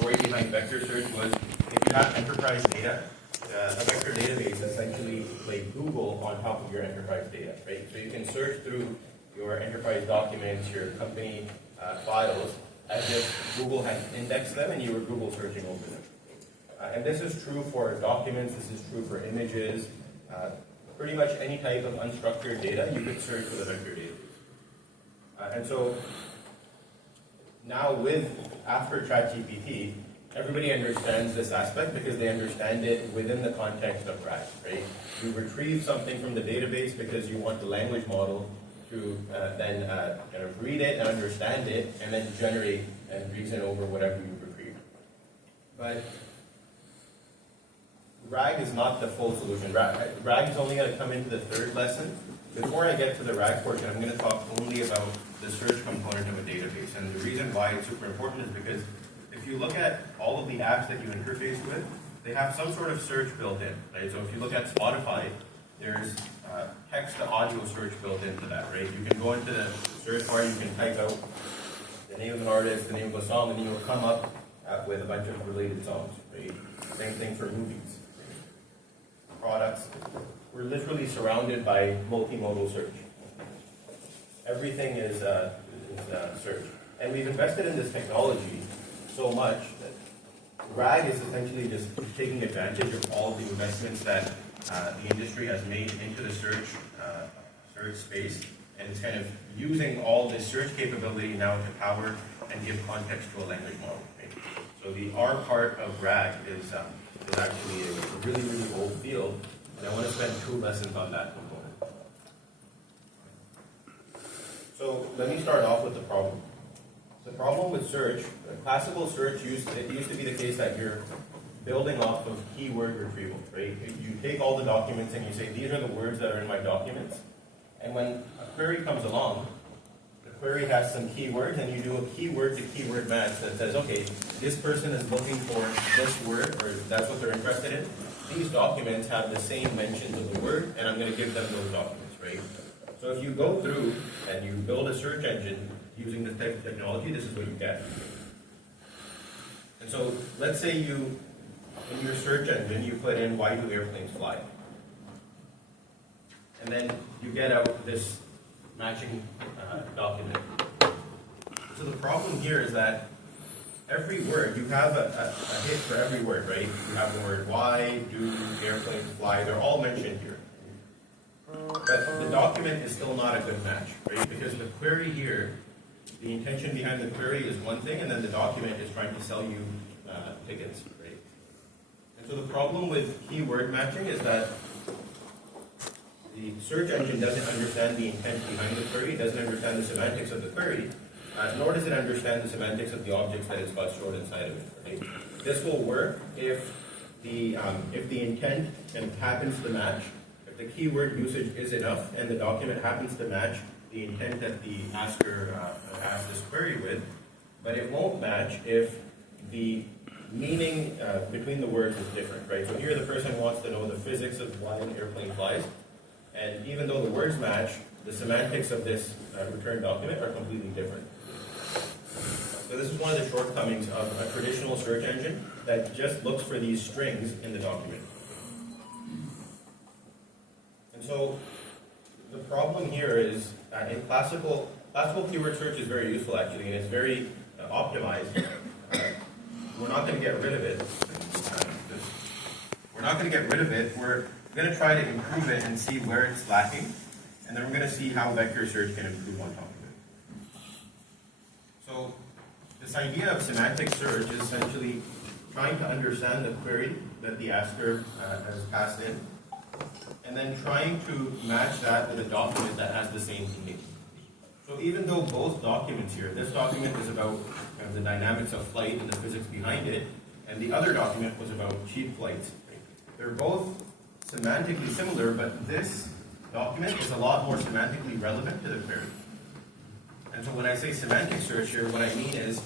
story behind vector search was if you have enterprise data, a vector database is essentially like Google on top of your enterprise data, right? So you can search through your enterprise documents, your company files, as if Google had indexed them and you were Google searching over them. And this is true for documents, this is true for images, pretty much any type of unstructured data you could search with a vector database. And so now after ChatGPT, everybody understands this aspect because they understand it within the context of RAG, right? You retrieve something from the database because you want the language model to then kind of read it and understand it and then generate and reason over whatever you retrieve. But RAG is not the full solution. RAG is only going to come into the third lesson. Before I get to the RAG portion, I'm going to talk only about the search component of a database. And the reason why it's super important is because if you look at all of the apps that you interface with, they have some sort of search built in, right? So if you look at Spotify, there's text to audio search built into that, right? You can go into the search bar, you can type out the name of an artist, the name of a song, and then you'll come up with a bunch of related songs, right? Same thing for movies, products. We're literally surrounded by multimodal search. Everything is search. And we've invested in this technology so much that RAG is essentially just taking advantage of all the investments that the industry has made into the search space, and it's kind of using all this search capability now to power and give context to a language model. Right? So the R part of RAG is actually a really, really old field, and I want to spend 2 lessons on that component. So let me start off with the problem. The problem with search, classical search used to be the case that you're building off of keyword retrieval, right? You take all the documents and you say, these are the words that are in my documents. And when a query comes along, the query has some keywords and you do a keyword to keyword match that says, okay, this person is looking for this word, or that's what they're interested in. These documents have the same mentions of the word, and I'm going to give them those documents, right? So if you go through and you build a search engine using this type of technology, this is what you get. And so let's say in your search engine, you put in, why do airplanes fly? And then you get out this matching document. So the problem here is that every word, you have a hit for every word, right? You have the word why, do, airplanes fly, they're all mentioned here. But the document is still not a good match, right? Because the query here, the intention behind the query is one thing, and then the document is trying to sell you tickets, right? And so the problem with keyword matching is that the search engine doesn't understand the intent behind the query, doesn't understand the semantics of the query, nor does it understand the semantics of the objects that it's got stored inside of it, right? This will work if the intent happens to match, if the keyword usage is enough, and the document happens to match the intent that the asker asked this query with, but it won't match if the meaning between the words is different, right? So here the person wants to know the physics of why an airplane flies, and even though the words match, the semantics of this return document are completely different. So this is one of the shortcomings of a traditional search engine that just looks for these strings in the document. And so the problem here is in classical keyword search is very useful actually, and it's very optimized. We're not going to get rid of it. We're not going to get rid of it. We're going to try to improve it and see where it's lacking, and then we're going to see how vector search can improve on top of it. So this idea of semantic search is essentially trying to understand the query that the asker has passed in, and then trying to match that with a document that has the same meaning. So even though both documents here, this document is about kind of the dynamics of flight and the physics behind it, and the other document was about cheap flights. They're both semantically similar, but this document is a lot more semantically relevant to the query. And so when I say semantic search here, what I mean is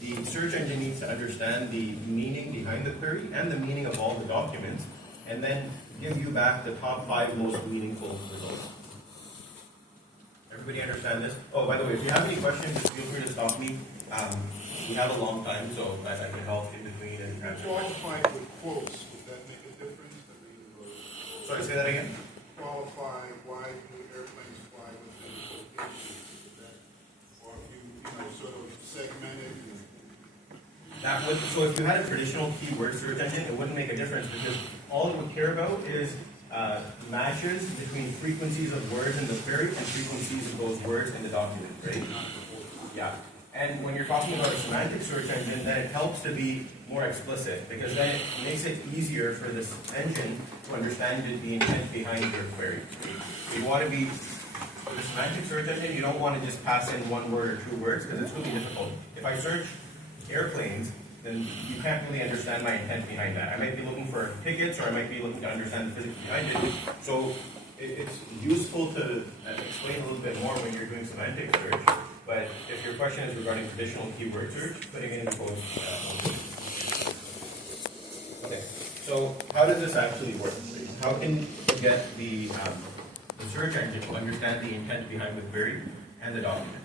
the search engine needs to understand the meaning behind the query and the meaning of all the documents, and then give you back the top 5 most meaningful results. Everybody understand this? Oh, by the way, if you have any questions, just feel free to stop me. We have a long time, so I can help qualified with quotes, would that make a difference? I mean, Sorry, say that again? qualify why do airplanes fly within quotations? Is that, or if you sort of segmented and That would, so if you had a traditional keyword search engine, it wouldn't make a difference because all it would care about is matches between frequencies of words in the query and frequencies of those words in the document, right? Yeah. And when you're talking about a semantic search engine, then it helps to be more explicit because then it makes it easier for this engine to understand the intent behind your query. You want to be, for the semantic search engine, you don't want to just pass in one word or two words because it's really difficult. If I search airplanes, then you can't really understand my intent behind that. I might be looking for tickets or I might be looking to understand the physics behind it. So it's useful to explain a little bit more when you're doing semantic search. But if your question is regarding traditional keyword search, putting it in quotes. Okay, so how does this actually work? How can you get the search engine to understand the intent behind the query and the documents?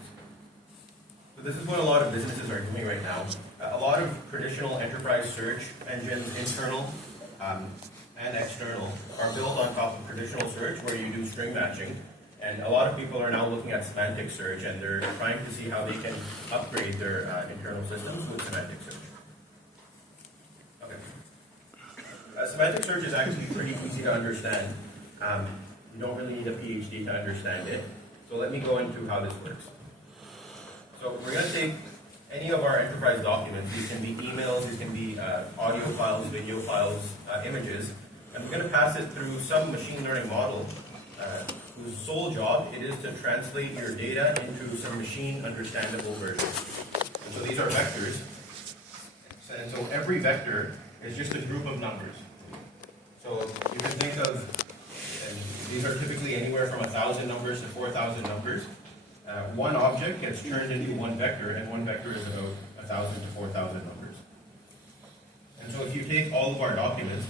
So this is what a lot of businesses are doing right now. A lot of traditional enterprise search engines, internal and external, are built on top of traditional search where you do string matching. And a lot of people are now looking at semantic search and they're trying to see how they can upgrade their internal systems with semantic search. Okay. Semantic search is actually pretty easy to understand. You don't really need a PhD to understand it. So let me go into how this works. So we're going to take any of our enterprise documents. These can be emails, these can be audio files, video files, images, and we're going to pass it through some machine learning model whose sole job it is to translate your data into some machine understandable version. And so these are vectors. And so every vector is just a group of numbers. So you can think of, and these are typically anywhere from 1,000 numbers to 4,000 numbers. One object gets turned into one vector, and one vector is about 1,000 to 4,000 numbers. And so if you take all of our documents,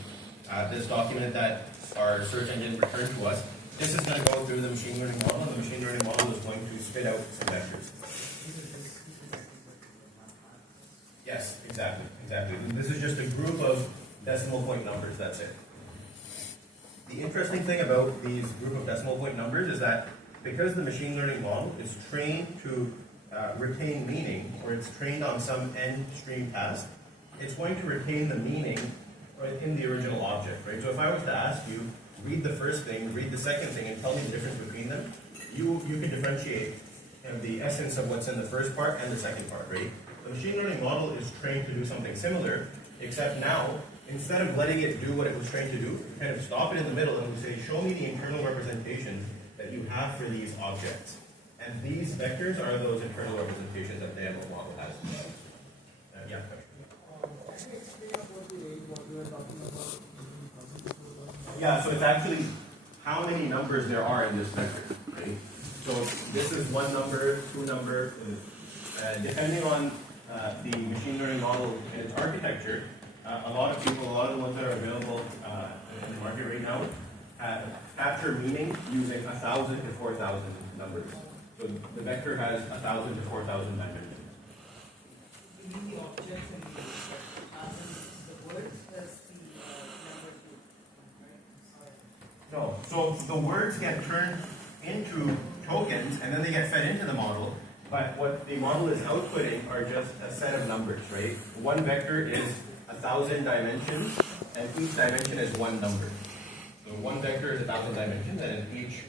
this document that our search engine returned to us, this is going to go through the machine learning model, and the machine learning model is going to spit out some vectors. Yes, exactly. And this is just a group of decimal point numbers, that's it. The interesting thing about these group of decimal point numbers is that because the machine learning model is trained to retain meaning, or it's trained on some end stream task, it's going to retain the meaning right in the original object, right? So if I was to ask you, read the first thing, read the second thing, and tell me the difference between them, you can differentiate the essence of what's in the first part and the second part, right? The machine learning model is trained to do something similar, except now, instead of letting it do what it was trained to do, kind of stop it in the middle and we say, show me the internal representations that you have for these objects. And these vectors are those internal representations that the ML model has. Yeah. Can you explain about the range, what you were talking about? Yeah, so it's actually how many numbers there are in this vector, right? So this is one number, two number, depending on the machine learning model and its architecture, a lot of people, a lot of the ones that are available in the market right now, capture meaning using 1,000 to 4,000 numbers. So the vector has 1,000 to 4,000 dimensions. You mean the objects and the words as the number two, right? No, so the words get turned into tokens and then they get fed into the model. But what the model is outputting are just a set of numbers, right? One vector is 1,000 dimensions, and each dimension is one number. So one vector is 1,000 dimensions, and each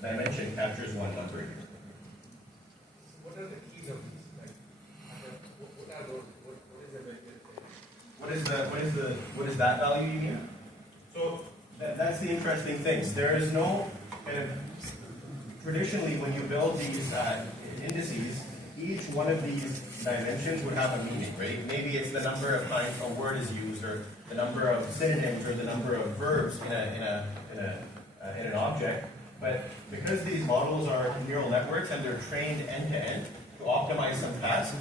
dimension captures one number. What are the keys of these? Like, what are those? What is the vector? What is that value you mean? So that's the interesting thing. There is no kind of traditionally when you build these indices, each one of these dimensions would have a meaning, right? Maybe it's the number of times a word is used, or the number of synonyms, or the number of verbs in an object. But because these models are neural networks and they're trained end to end to optimize some tasks,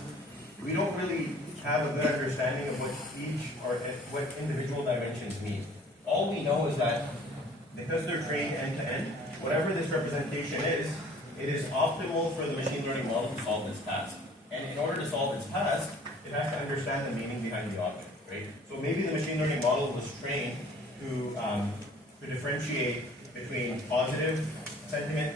we don't really have a good understanding of what each or what individual dimensions mean. All we know is that because they're trained end to end, whatever this representation is, it is optimal for the machine learning model to solve this task. And in order to solve its task, it has to understand the meaning behind the object. right? So maybe the machine learning model was trained to differentiate between positive sentiment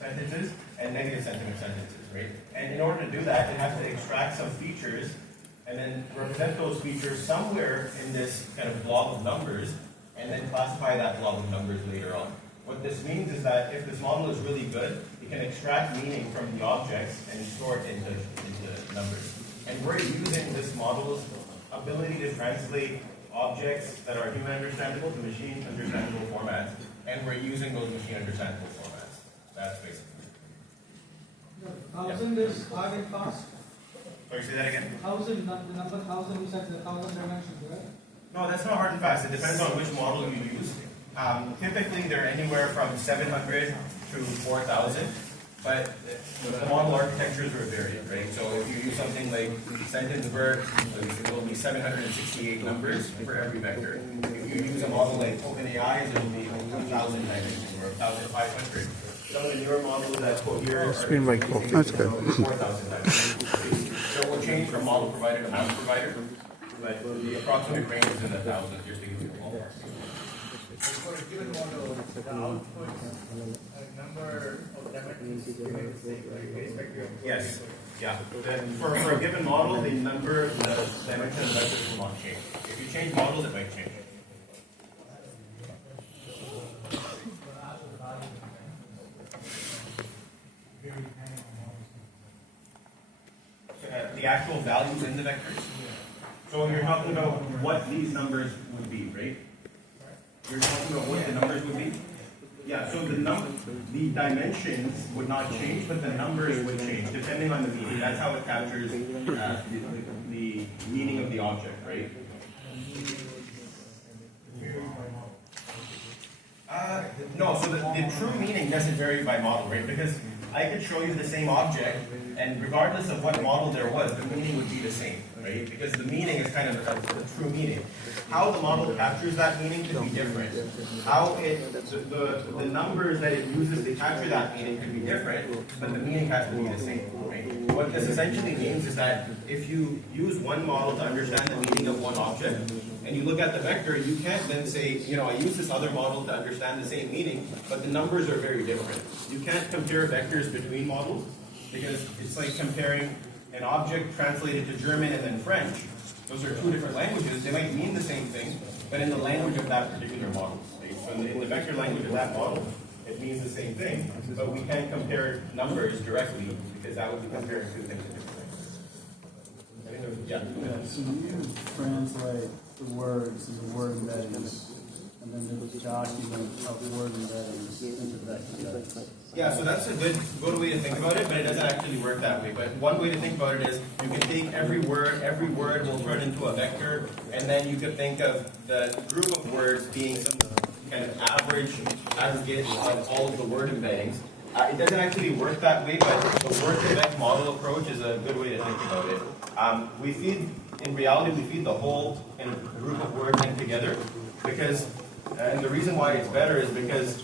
sentences and negative sentiment sentences, right? And in order to do that, it has to extract some features and then represent those features somewhere in this kind of blob of numbers, and then classify that blob of numbers later on. What this means is that if this model is really good, it can extract meaning from the objects and store it into numbers. And we're using this model's ability to translate objects that are human understandable to machine understandable formats, and we're using those machine understandable formats. That's basically. The 1,000 is hard and fast. Sorry, say that again? 1,000, the number 1,000, you said the 1,000 dimensions, right? No, that's not hard and fast. It depends on which model you use. Typically, they're anywhere from 700 to 4,000, but the model architectures will vary, right? So if you use something like SentenceVerb, it will be 768 numbers for every vector. If you use a model like OpenAI, it will be 1,000 dimensions or 1,500. Some of the newer models that Cohere are That's good. 4,000 dimensions. So it will change from model provider to model provider, but the approximate range is in the thousands, just to give you a ballpark. For a given model, the output number of dimensions remain the same, like irrespective of Yes. Yeah. Then for a given model, the number, the dimension of the vectors will not change. If you change models, it might change. The actual values in the vectors. So you're talking about what these numbers would be, right? You're talking about what the numbers would be? Yeah, so the dimensions would not change, but the numbers would change, depending on the meaning. That's how it captures the meaning of the object, right? No, so the true meaning doesn't vary by model, right? Because I could show you the same object, and regardless of what model there was, the meaning would be the same, right? Because the meaning is kind of a true meaning. How the model captures that meaning could be different. How the numbers that it uses to capture that meaning could be different, but the meaning has to be the same, right? What this essentially means is that if you use one model to understand the meaning of one object, and you look at the vector, you can't then say, you know, I use this other model to understand the same meaning, but the numbers are very different. You can't compare vectors between models, because it's like comparing an object translated to German and then French. Those are two different languages. They might mean the same thing, but in the language of that particular model. Right? So in the vector language of that model, it means the same thing, but we can't compare numbers directly, because that would be comparing two things in different languages. I think there was, yeah. So you translate the words into word embeddings, and then there's a document of word embeddings into vector. Yeah, so that's a good way to think about it, but it doesn't actually work that way. But one way to think about it is you can take every word will turn into a vector, and then you could think of the group of words being some kind of aggregate of all of the word embeddings. It doesn't actually work that way, but the word embed model approach is a good way to think about it. In reality, we feed the whole kind of group of words in together, because, and the reason why it's better is because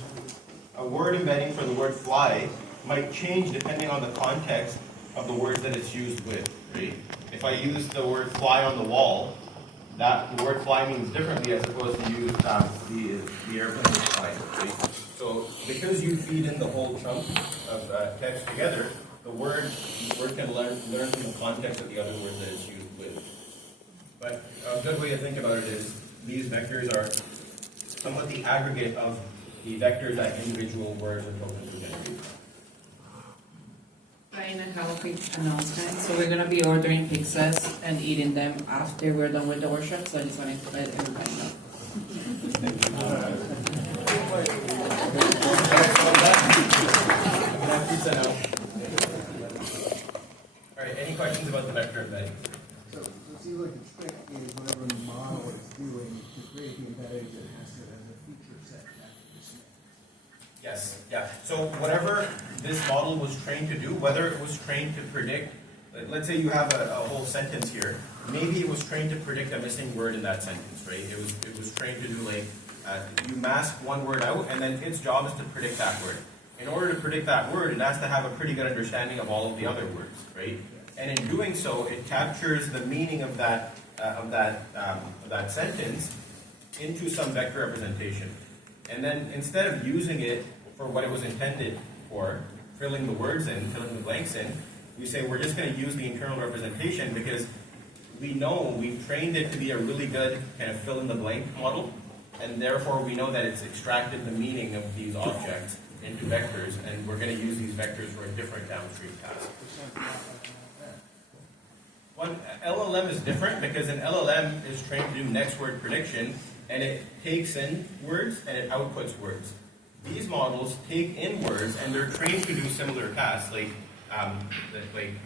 a word embedding for the word fly might change depending on the context of the words that it's used with, right? If I use the word fly on the wall, the word fly means differently as opposed to use the airplane is flying, right? So because you feed in the whole chunk of text together, the word can learn from the context of the other word that it's used with. But a good way to think about it is these vectors are somewhat the aggregate of the vectors that individual words or tokens will generate. Trying to have a quick announcement. So we're going to be ordering pizzas and eating them after we're done with the workshop. So I just wanted to let everybody know. All right, any questions about the vector embedding? So it seems like the trick is whatever the model is doing to create the embeddings, it has to have a feature set that is Yes, yeah. So whatever this model was trained to do, whether it was trained to predict, let's say you have a whole sentence here, maybe it was trained to predict a missing word in that sentence, right? It was trained to do like, you mask one word out, and then its job is to predict that word. In order to predict that word, it has to have a pretty good understanding of all of the other words, right? And in doing so, it captures the meaning of that of that sentence into some vector representation. And then instead of using it for what it was intended for, filling the words in, filling the blanks in, we say we're just going to use the internal representation because we know we've trained it to be a really good kind of fill-in-the-blank model, and therefore we know that it's extracted the meaning of these objects into vectors, and we're going to use these vectors for a different downstream task. One LLM is different because an LLM is trained to do next word prediction, and it takes in words and it outputs words. These models take in words and they're trained to do similar tasks, like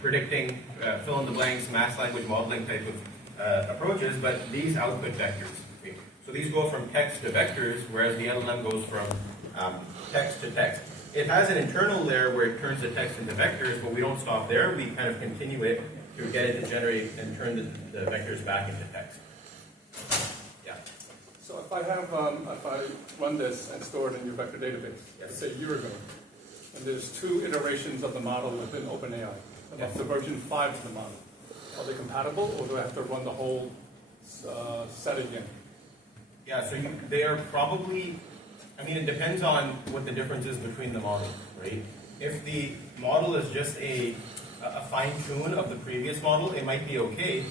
predicting fill in the blanks, mass language modeling type of approaches, but these output vectors. Okay? So these go from text to vectors, whereas the LLM goes from text to text. It has an internal layer where it turns the text into vectors, but we don't stop there. We kind of continue it to get it to generate and turn the vectors back into text. Yeah. So if I run this and store it in your vector database, Yes. say a year ago, and there's 2 iterations of the model within OpenAI, and Yes. up to version 5 of the model, are they compatible, or do I have to run the whole set again? Yeah, so they are probably, I mean, it depends on what the difference is between the model, right? If the model is just a fine tune of the previous model, it might be okay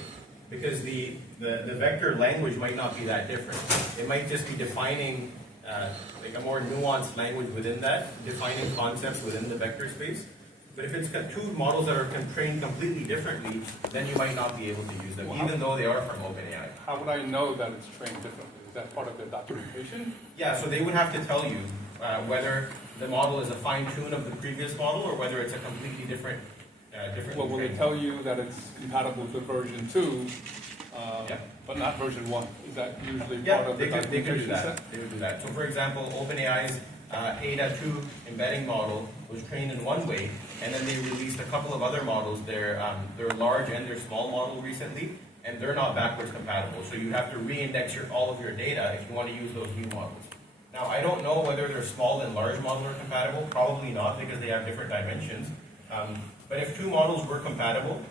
because the vector language might not be that different. It might just be defining like a more nuanced language within that, defining concepts within the vector space. But if it's got 2 models that are trained completely differently, then you might not be able to use them, even though they are from OpenAI. How would I know that it's trained differently? Is that part of the documentation? Yeah, so they would have to tell you whether the model is a fine tune of the previous model or whether it's a completely different. Well, will they tell you that it's compatible to version 2, Yeah. but not version 1? Is that usually part Yeah, of the they could do documentation that. set? They would do that. So, for example, OpenAI's Ada 2 embedding model was trained in one way, and then they released a couple of other models. Their large and their small model recently, and they're not backwards compatible. So you have to re-index all of your data if you want to use those new models. Now, I don't know whether their small and large models are compatible. Probably not, because they have different dimensions. But if 2 models were compatible,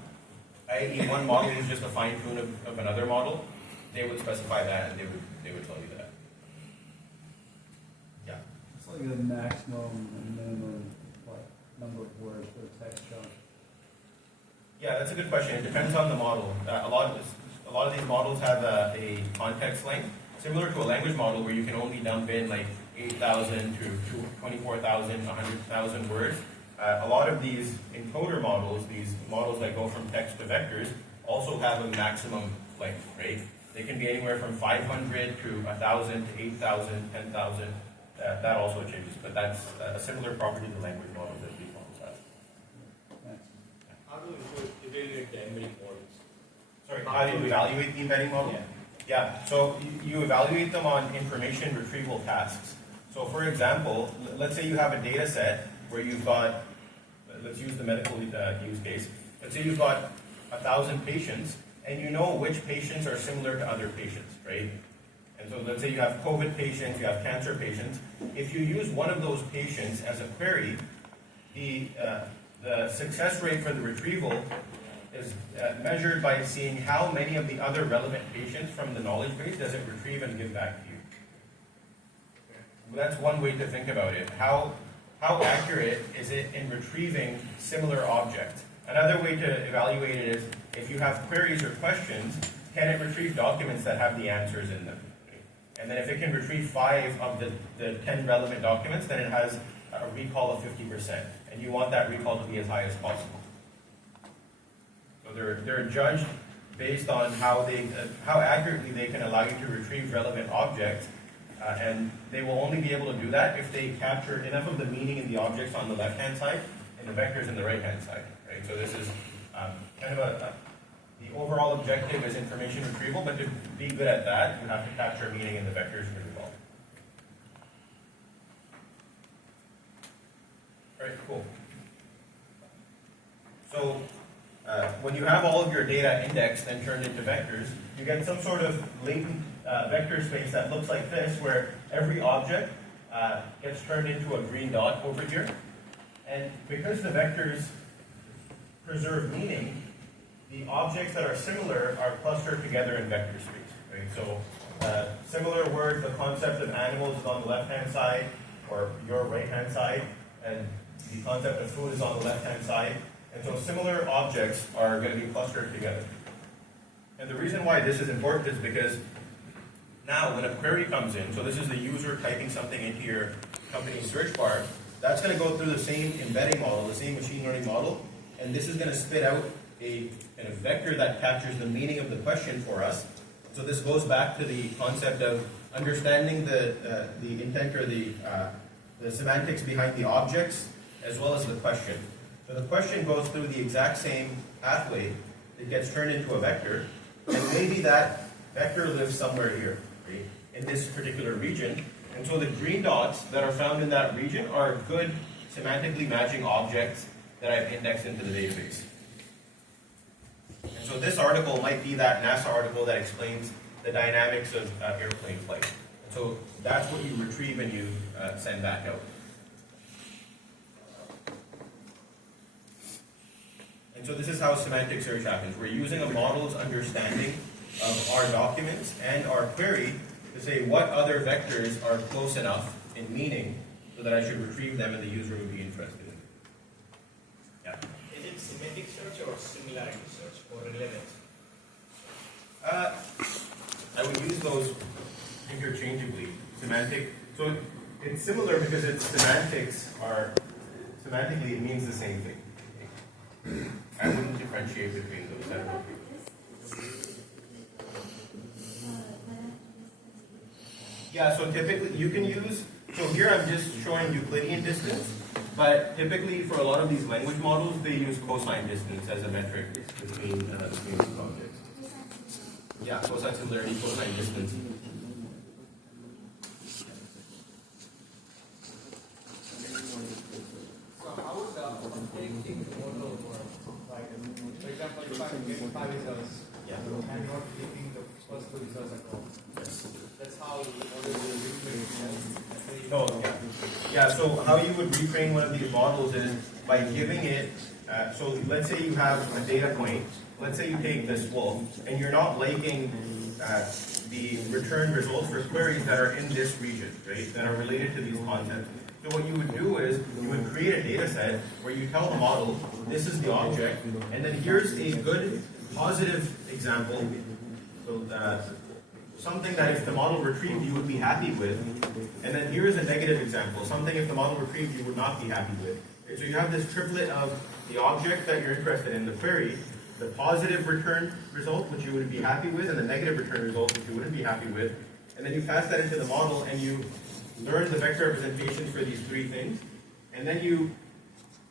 i.e. one model is just a fine tune of another model, they would specify that and they would tell you that. Yeah. It's like a maximum and minimum, number of words for a text chunk. Yeah, that's a good question. It depends on the model. A lot of these models have a context length, similar to a language model where you can only dump in like 8,000 to 24,000, 100,000 words. A lot of these encoder models, these models that go from text to vectors, also have a maximum length, right? They can be anywhere from 500 to 1,000 to 8,000, 10,000. That also changes, but that's a similar property to language models that these models have. Thanks. How do you evaluate the embedding models? Sorry, how do you evaluate the embedding model? Yeah, so you evaluate them on information retrieval tasks. So for example, let's say you have a data set where you've got, let's use the medical use case. Let's say you've got 1,000 patients, and you know which patients are similar to other patients, right? And so let's say you have COVID patients, you have cancer patients. If you use one of those patients as a query, the success rate for the retrieval is measured by seeing how many of the other relevant patients from the knowledge base does it retrieve and give back to you. That's one way to think about it. How accurate is it in retrieving similar objects? Another way to evaluate it is if you have queries or questions, can it retrieve documents that have the answers in them? And then if it can retrieve 5 of the 10 relevant documents, then it has a recall of 50%. And you want that recall to be as high as possible. So they're judged based on how accurately they can allow you to retrieve relevant objects. And they will only be able to do that if they capture enough of the meaning in the objects on the left-hand side and the vectors in the right-hand side. Right? So this is kind of the overall objective is information retrieval, but to be good at that, you have to capture meaning in the vectors really well. All right, cool. So when you have all of your data indexed and turned into vectors, you get some sort of latent vector space that looks like this, where every object gets turned into a green dot over here. And because the vectors preserve meaning, the objects that are similar are clustered together in vector space, right? So similar words, the concept of animals is on the left-hand side, or your right-hand side, and the concept of food is on the left-hand side. And so similar objects are going to be clustered together. And the reason why this is important is because now when a query comes in, so this is the user typing something into your company's search bar, that's going to go through the same embedding model, the same machine learning model, and this is going to spit out a vector that captures the meaning of the question for us. So this goes back to the concept of understanding the intent or the semantics behind the objects as well as the question. So the question goes through the exact same pathway. It gets turned into a vector, and maybe that vector lives somewhere here, right, in this particular region. And so the green dots that are found in that region are good semantically matching objects that I've indexed into the database. And so this article might be that NASA article that explains the dynamics of airplane flight. And so that's what you retrieve and you send back out. And so this is how semantic search happens. We're using a model's understanding of our documents and our query to say what other vectors are close enough in meaning so that I should retrieve them and the user would be interested in. Yeah. Is it semantic search or similarity search or relevance? I would use those interchangeably. Semantic. So it's similar because its semantics are, semantically it means the same thing. I wouldn't differentiate between those. I don't know. Yeah, so typically you can use, so here I'm just showing Euclidean distance, but typically for a lot of these language models, they use cosine distance as a metric between these objects. Yeah, cosine similarity, cosine distance. So how would the predicting model work? Like, for example, if I'm getting 5 results, Yeah. and not predicting the first 2 results at all. That's how the model will retrain. No, yeah, so how you would retrain one of these models is by giving it, so let's say you have a data point, let's say you take this wolf, and you're not liking the return results for queries that are in this region, right, that are related to these concepts. So what you would do is, you would create a data set where you tell the model, this is the object, and then here's a good positive example, so something that if the model retrieved you would be happy with, and then here is a negative example, something if the model retrieved you would not be happy with. Okay, so you have this triplet of the object that you're interested in, the query, the positive return result, which you would be happy with, and the negative return result, which you wouldn't be happy with, and then you pass that into the model and you learn the vector representations for these 3 things, and then you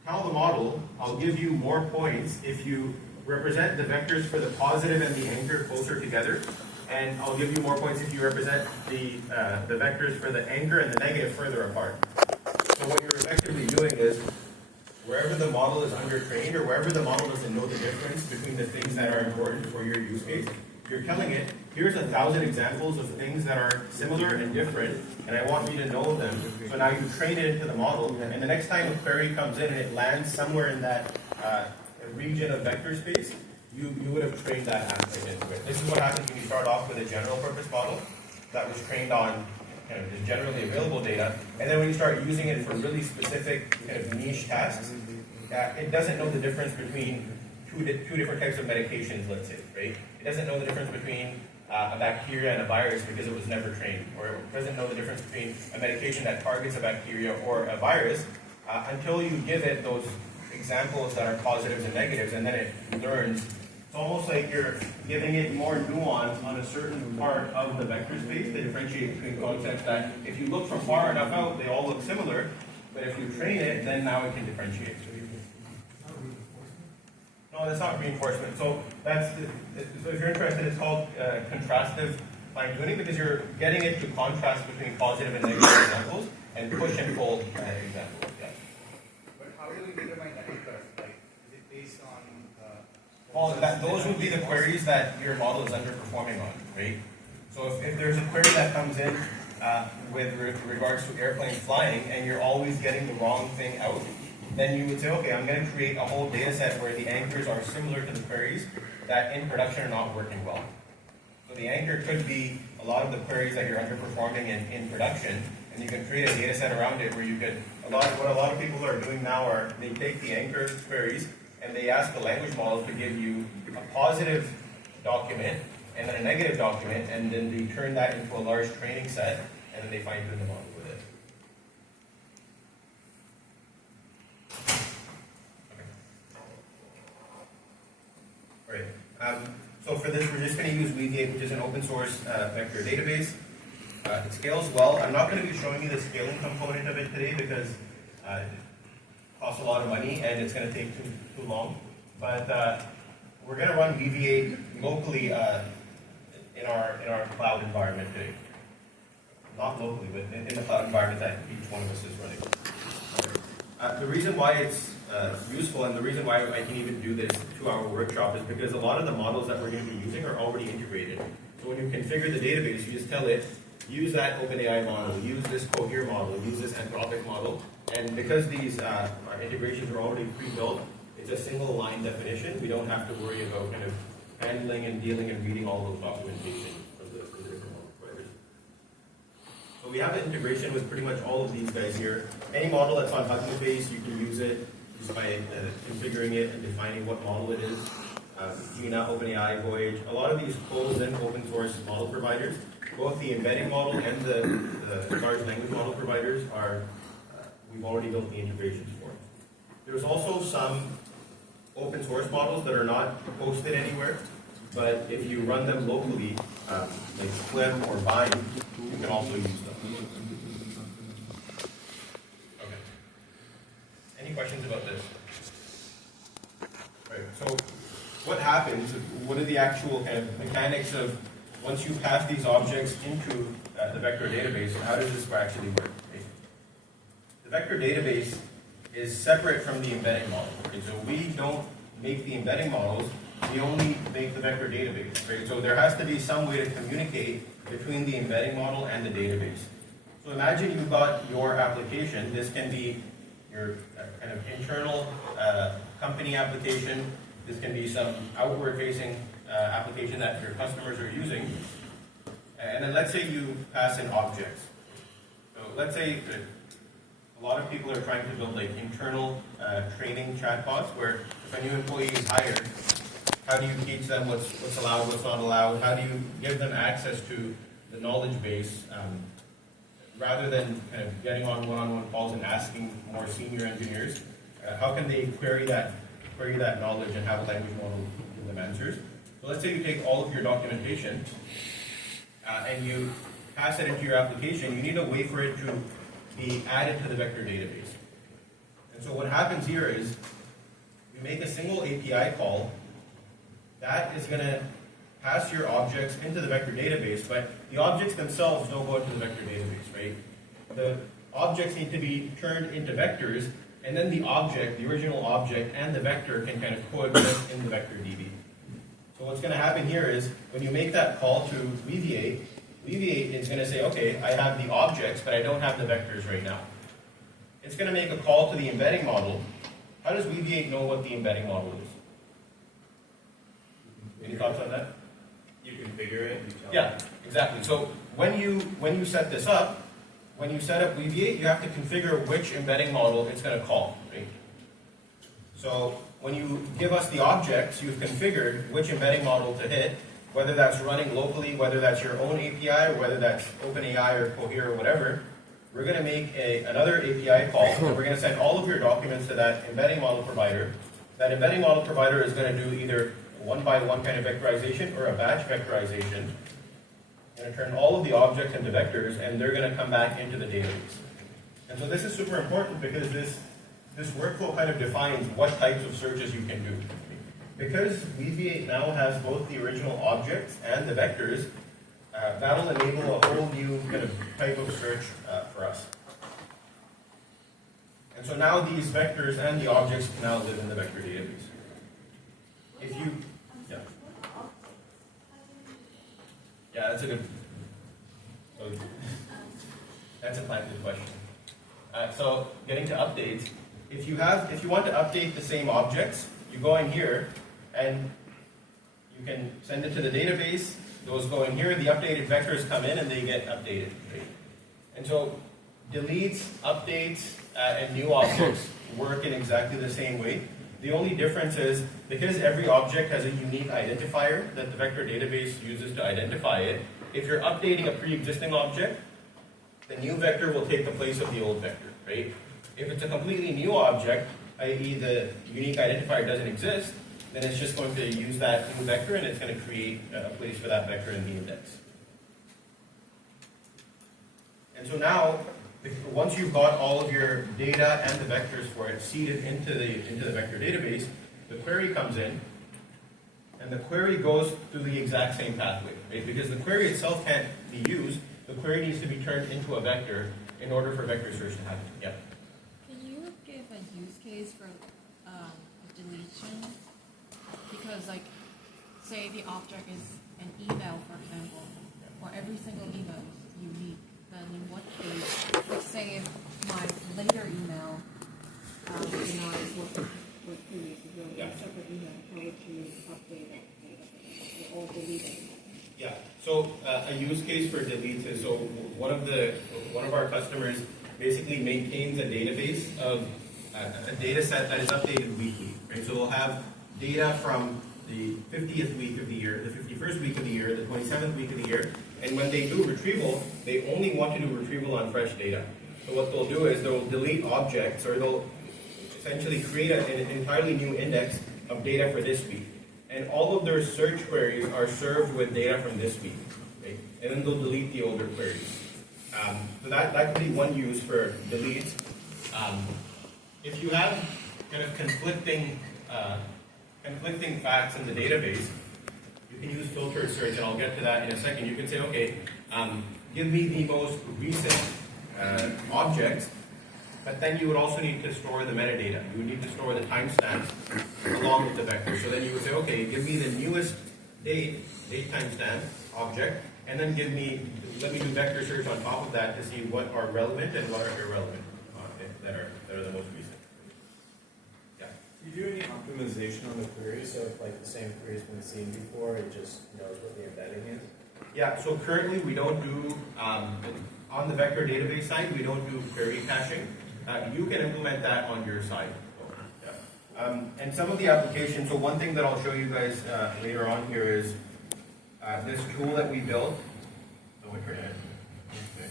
tell the model, I'll give you more points if you represent the vectors for the positive and the anchor closer together, and I'll give you more points if you represent the vectors for the anchor and the negative further apart. So what you're effectively doing is, wherever the model is undertrained or wherever the model doesn't know the difference between the things that are important for your use case, you're telling it, here's 1,000 examples of things that are similar and different, and I want you to know them. So now you train it into the model, and the next time a query comes in and it lands somewhere in that region of vector space, you would have trained that aspect into it. This is what happens when you start off with a general purpose model that was trained on kind of just generally available data, and then when you start using it for really specific kind of niche tasks, it doesn't know the difference between two different types of medications, let's say, right? It doesn't know the difference between a bacteria and a virus because it was never trained, or it doesn't know the difference between a medication that targets a bacteria or a virus until you give it those examples that are positives and negatives, and then it learns. It's almost like you're giving it more nuance on a certain part of the vector space to differentiate between concepts that, if you look from far enough out, they all look similar, but if you train it, then now it can differentiate. No, that's not reinforcement. So so if you're interested, it's called contrastive fine-tuning because you're getting it to contrast between positive and negative examples and push and pull examples. Yeah. But how do we determine the anchors? Like, is it based on those would be the queries that your model is underperforming on, right? So if there's a query that comes in with regards to airplanes flying and you're always getting the wrong thing out, then you would say, okay, I'm going to create a whole data set where the anchors are similar to the queries that in production are not working well. So the anchor could be a lot of the queries that you're underperforming in production, and you can create a data set around it where you could, what a lot of people are doing now are they take the anchor queries and they ask the language model to give you a positive document and then a negative document, and then they turn that into a large training set, and then they fine tune the model with it. Okay. All right. So for this, we're just going to use Weaviate, which is an open source vector database. It scales well. I'm not going to be showing you the scaling component of it today because it costs a lot of money and it's going to take too long. But we're going to run Weaviate locally in our cloud environment today. Not locally, but in the cloud environment that each one of us is running. The reason why it's useful and the reason why I can even do this 2-hour workshop is because a lot of the models that we're going to be using are already integrated. So when you configure the database, you just tell it, use that OpenAI model, use this Cohere model, use this Anthropic model, and because these integrations are already pre-built, it's a single line definition. We don't have to worry about kind of handling and dealing and reading all those documentation from the different model providers. So we have an integration with pretty much all of these guys here. Any model that's on Hugging Face, you can use it just by configuring it and defining what model it is. Gina, OpenAI, Voyage, a lot of these closed and open source model providers, both the embedding model and the large language model providers are, we've already built the integrations for. There's also some open source models that are not posted anywhere, but if you run them locally, like Slim or Vine, you can also use them. Okay. Any questions about this? Right, so what happens, what are the actual kind of mechanics of once you pass these objects into the vector database, how does this actually work? Right? The vector database is separate from the embedding model. Right? So we don't make the embedding models, we only make the vector database. Right? So there has to be some way to communicate between the embedding model and the database. So imagine you've got your application. This can be your kind of internal company application. This can be some outward-facing application that your customers are using. And then let's say you pass in objects. So let's say a lot of people are trying to build like internal training chatbots where if a new employee is hired, how do you teach them what's allowed, what's not allowed? How do you give them access to the knowledge base rather than kind of getting on one-on-one calls and asking more senior engineers? How can they query that knowledge and have a language model give them answers? So let's say you take all of your documentation and you pass it into your application. You need a way for it to be added to the vector database. And so what happens here is you make a single API call that is going to pass your objects into the vector database, but the objects themselves don't go into the vector database, right? The objects need to be turned into vectors, and then the object, the original object, and the vector can kind of coexist in the vector DB. So what's going to happen here is when you make that call to Weaviate, Weaviate is going to say, okay, I have the objects, but I don't have the vectors right now. It's going to make a call to the embedding model. How does Weaviate know what the embedding model is? Any thoughts on that? You configure it. You tell Yeah, exactly. So when you set this up, when you set up Weaviate, you have to configure which embedding model it's going to call, right? So when you give us the objects, you've configured which embedding model to hit, whether that's running locally, whether that's your own API, or whether that's OpenAI or Cohere or whatever. We're going to make another API call, and we're going to send all of your documents to that embedding model provider. That embedding model provider is going to do either one-by-one kind of vectorization or a batch vectorization. Going to turn all of the objects into vectors, and they're going to come back into the database. And so this is super important because this workflow kind of defines what types of searches you can do. Because Weaviate now has both the original objects and the vectors, that'll enable a whole new kind of type of search for us. And so now these vectors and the objects can now live in the vector database. If you, yeah, that's a good. That's a planted question. So getting to updates, if you want to update the same objects, you go in here and you can send it to the database. Those go in here, the updated vectors come in and they get updated. Right? And so deletes, updates, and new objects work in exactly the same way. The only difference is because every object has a unique identifier that the vector database uses to identify it, if you're updating a pre-existing object, the new vector will take the place of the old vector, right? If it's a completely new object, i.e. the unique identifier doesn't exist, then it's just going to use that new vector and it's going to create a place for that vector in the index. And so now, once you've got all of your data and the vectors for it seeded into the vector database, the query comes in, and the query goes through the exact same pathway, right? Because the query itself can't be used, the query needs to be turned into a vector in order for vector search to happen. Yeah. Can you give a use case for deletion? Because, like, say the object is an email, for example, or every single email is unique. Then in what case, like, say if my later email, is what previous is really Yeah. a separate email, how would you update that database or delete it? Yeah. So a use case for deletes is so one of our customers basically maintains a database of a data set that is updated weekly, right? So they'll have data from the 50th week of the year, the 51st week of the year, the 27th week of the year, and when they do retrieval, they only want to do retrieval on fresh data. So what they'll do is they'll delete objects, or they'll essentially create an entirely new index of data for this week. And all of their search queries are served with data from this week, right? And then they'll delete the older queries. So that could be one use for delete. If you have kind of conflicting facts in the database, you can use filtered search, and I'll get to that in a second. You can say, okay, give me the most recent objects, but then you would also need to store the metadata. You would need to store the timestamps along with the vector. So then you would say, okay, give me the newest date timestamp object, and then let me do vector search on top of that to see what are relevant and what are irrelevant that are the most recent. Yeah. Do you do any optimization on the query? So if like the same query has been seen before, it just knows what the embedding is? Yeah, so currently we don't do, on the vector database side, we don't do query caching. You can implement that on your side. Yeah. And some of the applications, so one thing that I'll show you guys later on here is this tool that we built. Oh, wait for that. Okay.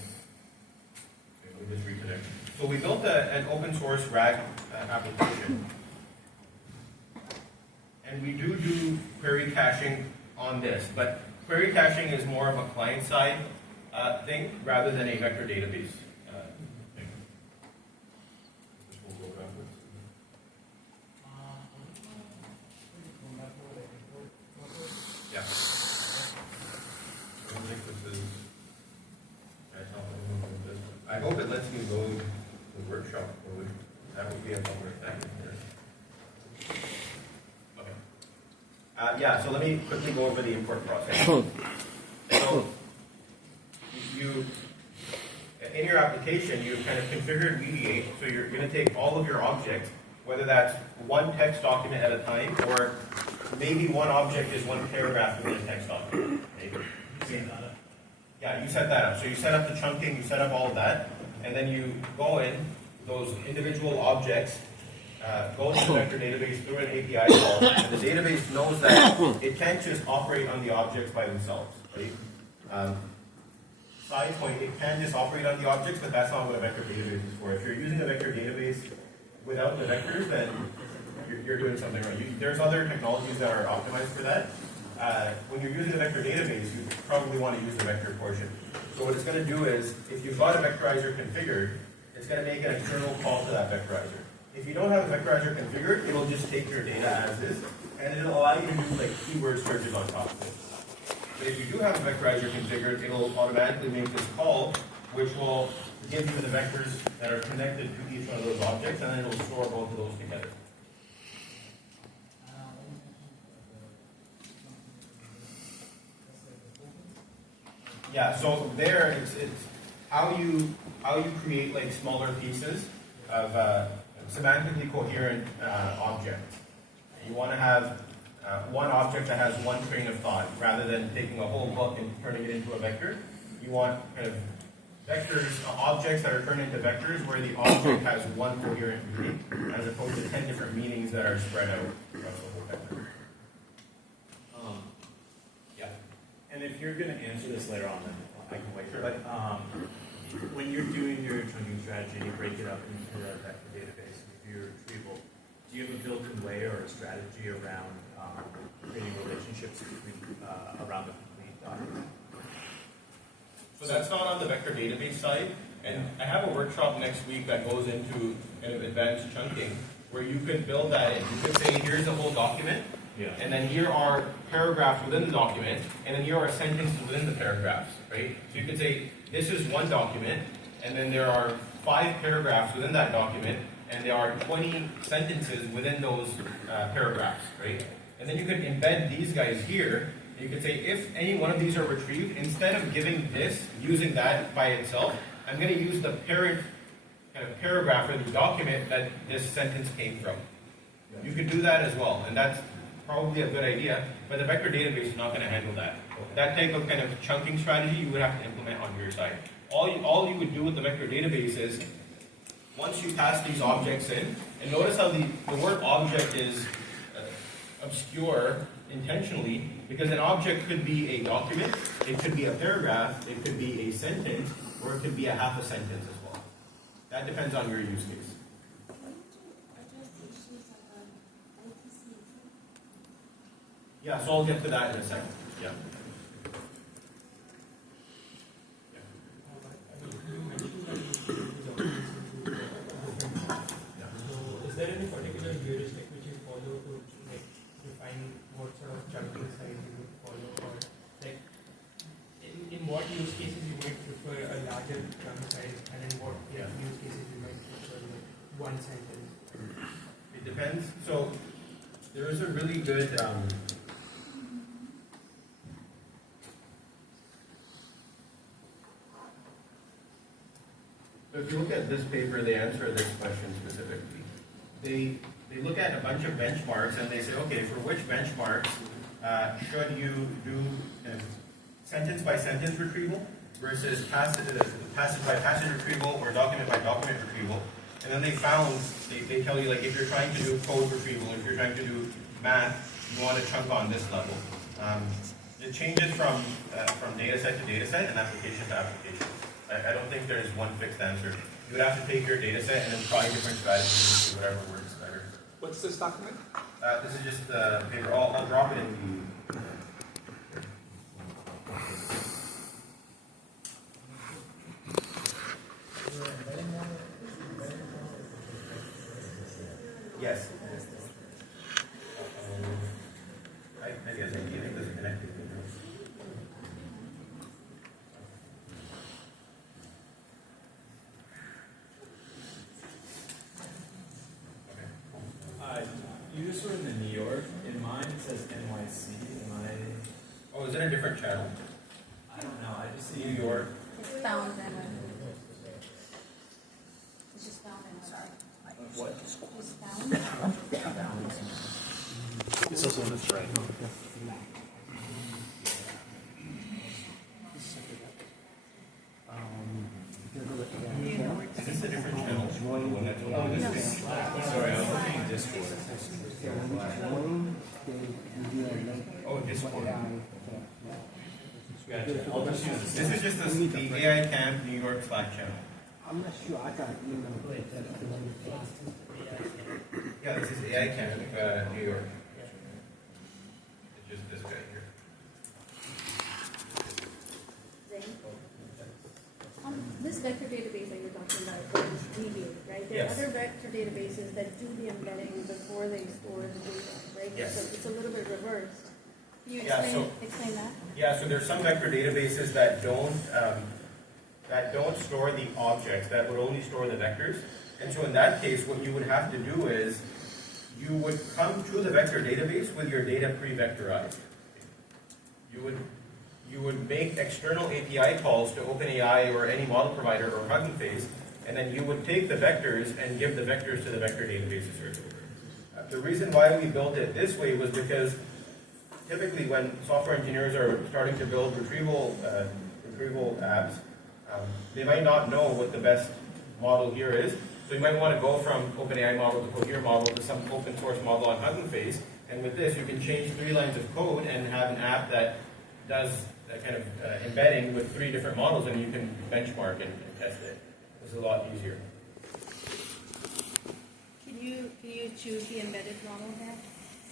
Let me just reconnect. So we built an open source RAG application. And we do query caching on this, but query caching is more of a client-side thing rather than a vector database thing. We'll go backwards. Yeah. I don't think this is. I hope it lets me load the workshop. That would be a longer thing here. Okay. Yeah, so let me quickly go over the import process. So, in your application, you've kind of configured Mediate, so you're going to take all of your objects, whether that's one text document at a time, or maybe one object is one paragraph within a text document. Okay? Yeah, you set that up. So you set up the chunking, you set up all of that, and then you go in, those individual objects, go to the vector database through an API call, and the database knows that it can't just operate on the objects by themselves, right? Side point, it can just operate on the objects, but that's not what a vector database is for. If you're using a vector database without the vectors, then you're doing something wrong. There's other technologies that are optimized for that. When you're using a vector database, you probably want to use the vector portion. So what it's going to do is, if you've got a vectorizer configured, it's going to make an external call to that vectorizer. If you don't have a vectorizer configured, it'll just take your data as is, and it'll allow you to do like keyword searches on top of it. But if you do have a vectorizer configured, it'll automatically make this call, which will give you the vectors that are connected to each one of those objects, and then it'll store both of those together. Yeah, so it's how you create like smaller pieces of semantically coherent object. You want to have one object that has one train of thought rather than taking a whole book and turning it into a vector. You want kind of vectors, objects that are turned into vectors where the object has one coherent meaning as opposed to 10 different meanings that are spread out across the whole vector. Yeah. And if you're going to answer this later on, then I can wait. But when you're doing your chunking strategy, you break it up into a vector database with your retrieval. Do you have a built-in way or a strategy around creating relationships between around the complete document? So that's not on the vector database side, and I have a workshop next week that goes into kind of advanced chunking, where you could build that in. You could say, here's a whole document, and then here are paragraphs within the document, and then here are sentences within the paragraphs, right? So you could say, this is one document, and then there are 5 paragraphs within that document, and there are 20 sentences within those paragraphs, right? And then you could embed these guys here. You could say, if any one of these are retrieved, instead of giving this, using that by itself, I'm going to use the parent kind of paragraph or the document that this sentence came from. You could do that as well, and that's probably a good idea, but the vector database is not going to handle that. That type of kind of chunking strategy you would have to implement on your side. All you would do with the vector database is, once you pass these objects in, and notice how the word object is obscure intentionally, because an object could be a document, it could be a paragraph, it could be a sentence, or it could be a half a sentence as well. That depends on your use case. Yeah, so I'll get to that in a second. Yeah. Is there any particular heuristic which you follow to like define what sort of chunking size you would follow, or like in what use cases you might prefer a larger chunk size, and in what use cases you might prefer like one sentence? It depends. So there is a really good so if you look at this paper, they answer this question specifically. They look at a bunch of benchmarks and they say, okay, for which benchmarks should you do sentence by sentence retrieval versus passage by passage retrieval or document by document retrieval. And then they found, they tell you, like, if you're trying to do code retrieval, if you're trying to do math, you want to chunk on this level. It changes from data set to data set and application to application. I don't think there's one fixed answer. You would have to take your data set and then try different strategies and see whatever works better. What's this document? This is just the paper. I'll drop it in the... Yes. I guess I think this is connected. You just were in the New York. In mine it says NYC. Am I? Oh, is it a different channel? I don't know. I just see New York. It's found in it's just found in sorry. What? It's found. This is on this right. Is this a different channel? Oh, this is. Sorry, I was looking at Discord. Oh, Discord. Gotcha. I'll just use this. This is just the AI Camp New York Slack channel. I'm not sure, I got email. Yeah, this is AI Camp New York. It's just this guy here. This vector database that you're talking about is Mediate, right? There are Yes. other vector databases that do the embedding before they store the data, right? Yes. So it's a little bit reversed. Can you Yeah, explain that? Yeah, so there's some vector databases that don't store the objects, that would only store the vectors. And so in that case, what you would have to do is you would come to the vector database with your data pre-vectorized. You would make external API calls to OpenAI or any model provider or Hugging Face and then you would take the vectors and give the vectors to the vector database to search over. The reason why we built it this way was because typically when software engineers are starting to build retrieval apps, they might not know what the best model here is. So you might want to go from OpenAI model to Cohere model to some open source model on Hugging Face. And with this, you can change 3 lines of code and have an app that does that kind of embedding with 3 different models, and you can benchmark and test it. It's a lot easier. Can you choose the embedded model there?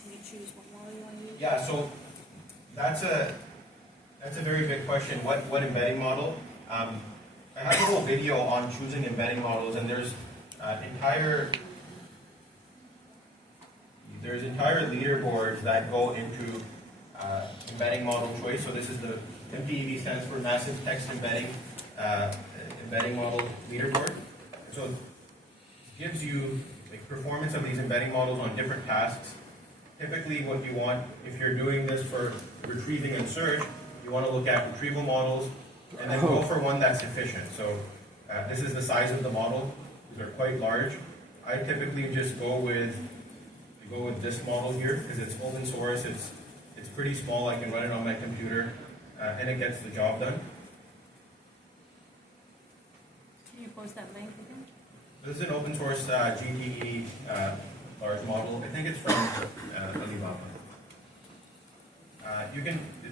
Can you choose what model you want to use? Yeah, so that's a very big question. What embedding model? I have a whole video on choosing embedding models, and there's entire leaderboards that go into embedding model choice. So this is the MTEV, stands for Massive Text Embedding Model Leaderboard. So it gives you like performance of these embedding models on different tasks. Typically what you want, if you're doing this for retrieving and search, you want to look at retrieval models and then go for one that's efficient. So this is the size of the model. These are quite large. I typically just go with this model here because it's open source. It's pretty small. I can run it on my computer, and it gets the job done. Can you post that link again? This is an open source GTE large model. I think it's from Alibaba.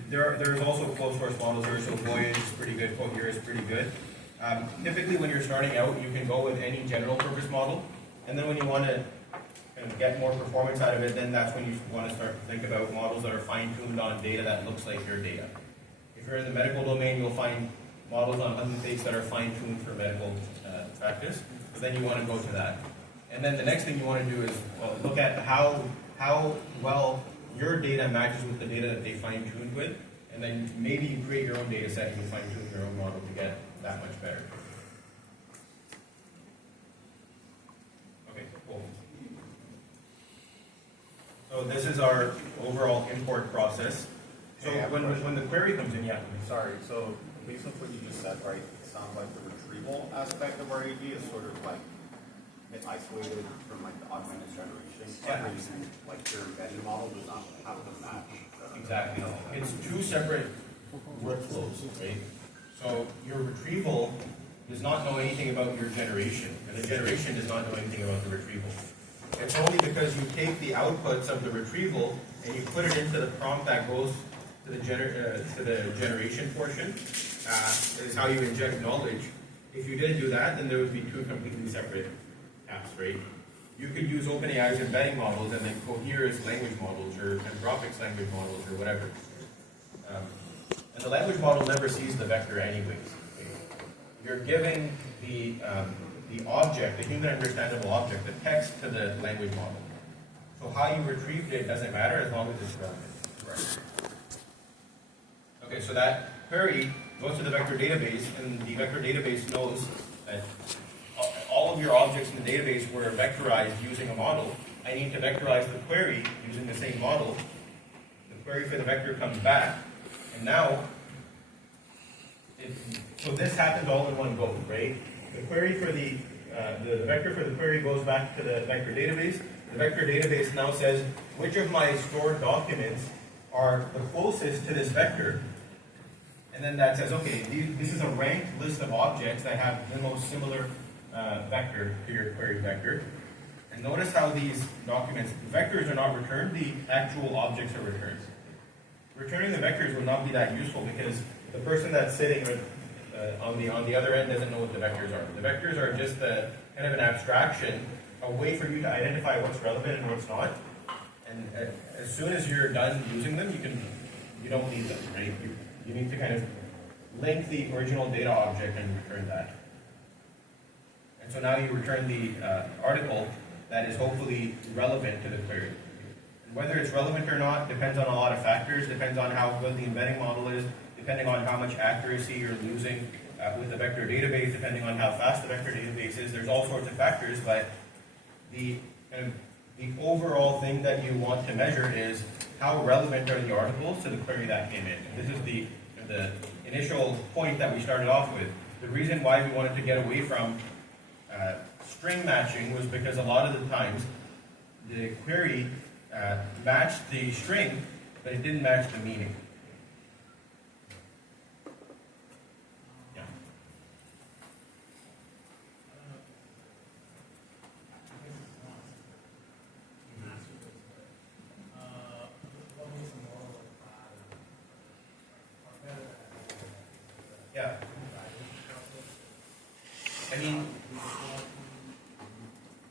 There's also closed source models here, so Voyage is pretty good, Cohere is pretty good. Typically when you're starting out, you can go with any general purpose model, and then when you want to kind of get more performance out of it, then that's when you want to start to think about models that are fine-tuned on data that looks like your data. If you're in the medical domain, you'll find models on Hugging Face that are fine-tuned for medical practice, but then you want to go to that. And then the next thing you want to do is look at how well your data matches with the data that they fine-tuned with, and then maybe you create your own data set and you fine-tune your own model to get that much better. Okay, cool. So this is our overall import process. So when the query comes in, yeah. Sorry, so based on what you just said, right, it sounds like the retrieval aspect of RAG is sort of like isolated from like the augmented generation. Yeah. Like your embedding model does not have to match. Exactly. It's 2 separate workflows, right? So your retrieval does not know anything about your generation, and the generation does not know anything about the retrieval. It's only because you take the outputs of the retrieval and you put it into the prompt that goes to the generation portion, is how you inject knowledge. If you didn't do that, then there would be 2 completely separate apps, right? You could use OpenAI's embedding models and then Cohere's language models or Anthropic's language models or whatever. And the language model never sees the vector anyways. Okay? You're giving the object, the human understandable object, the text to the language model. So how you retrieved it doesn't matter as long as it's relevant. Right. Okay, so that query goes to the vector database, and the vector database knows that all of your objects in the database were vectorized using a model. I need to vectorize the query using the same model. The query for the vector comes back, and now, so this happens all in one go, right? The query for the vector for the query goes back to the vector database. The vector database now says, which of my stored documents are the closest to this vector? And then that says, okay, this is a ranked list of objects that have the most similar vector to your query vector. And notice how these documents, the vectors are not returned, the actual objects are returned. Returning the vectors will not be that useful because the person that's sitting on the other end doesn't know what the vectors are. The vectors are just kind of an abstraction, a way for you to identify what's relevant and what's not. And as soon as you're done using them, you don't need them, right? You need to kind of link the original data object and return that. And so now you return the article that is hopefully relevant to the query. And whether it's relevant or not depends on a lot of factors, depends on how good the embedding model is, depending on how much accuracy you're losing with the vector database, depending on how fast the vector database is. There's all sorts of factors, but the overall thing that you want to measure is how relevant are the articles to the query that came in. And this is the initial point that we started off with. The reason why we wanted to get away from string matching was because a lot of the times the query matched the string, but it didn't match the meaning. Yeah. Yeah. I mean,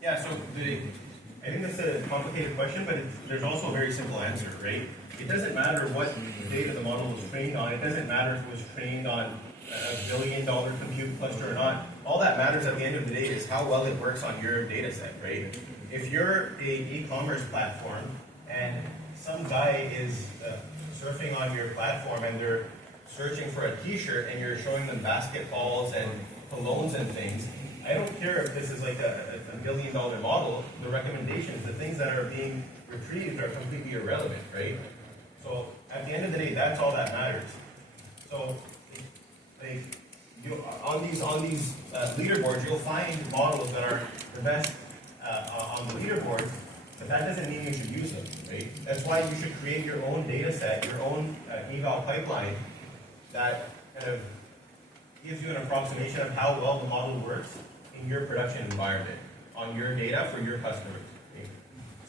yeah, so I think that's a complicated question, but there's also a very simple answer, right? It doesn't matter what data the model was trained on. It doesn't matter if it was trained on a billion-dollar compute cluster or not. All that matters at the end of the day is how well it works on your data set, right? If you're an e-commerce platform and some guy is surfing on your platform and they're searching for a t-shirt and you're showing them basketballs and colognes and things, I don't care if this is like a billion-dollar model, the recommendations, the things that are being retrieved are completely irrelevant, right? So at the end of the day, that's all that matters. So like, on these leaderboards, you'll find models that are the best on the leaderboard, but that doesn't mean you should use them, right? That's why you should create your own data set, your own eval pipeline that kind of gives you an approximation of how well the model works in your production environment, on your data for your customers. Okay?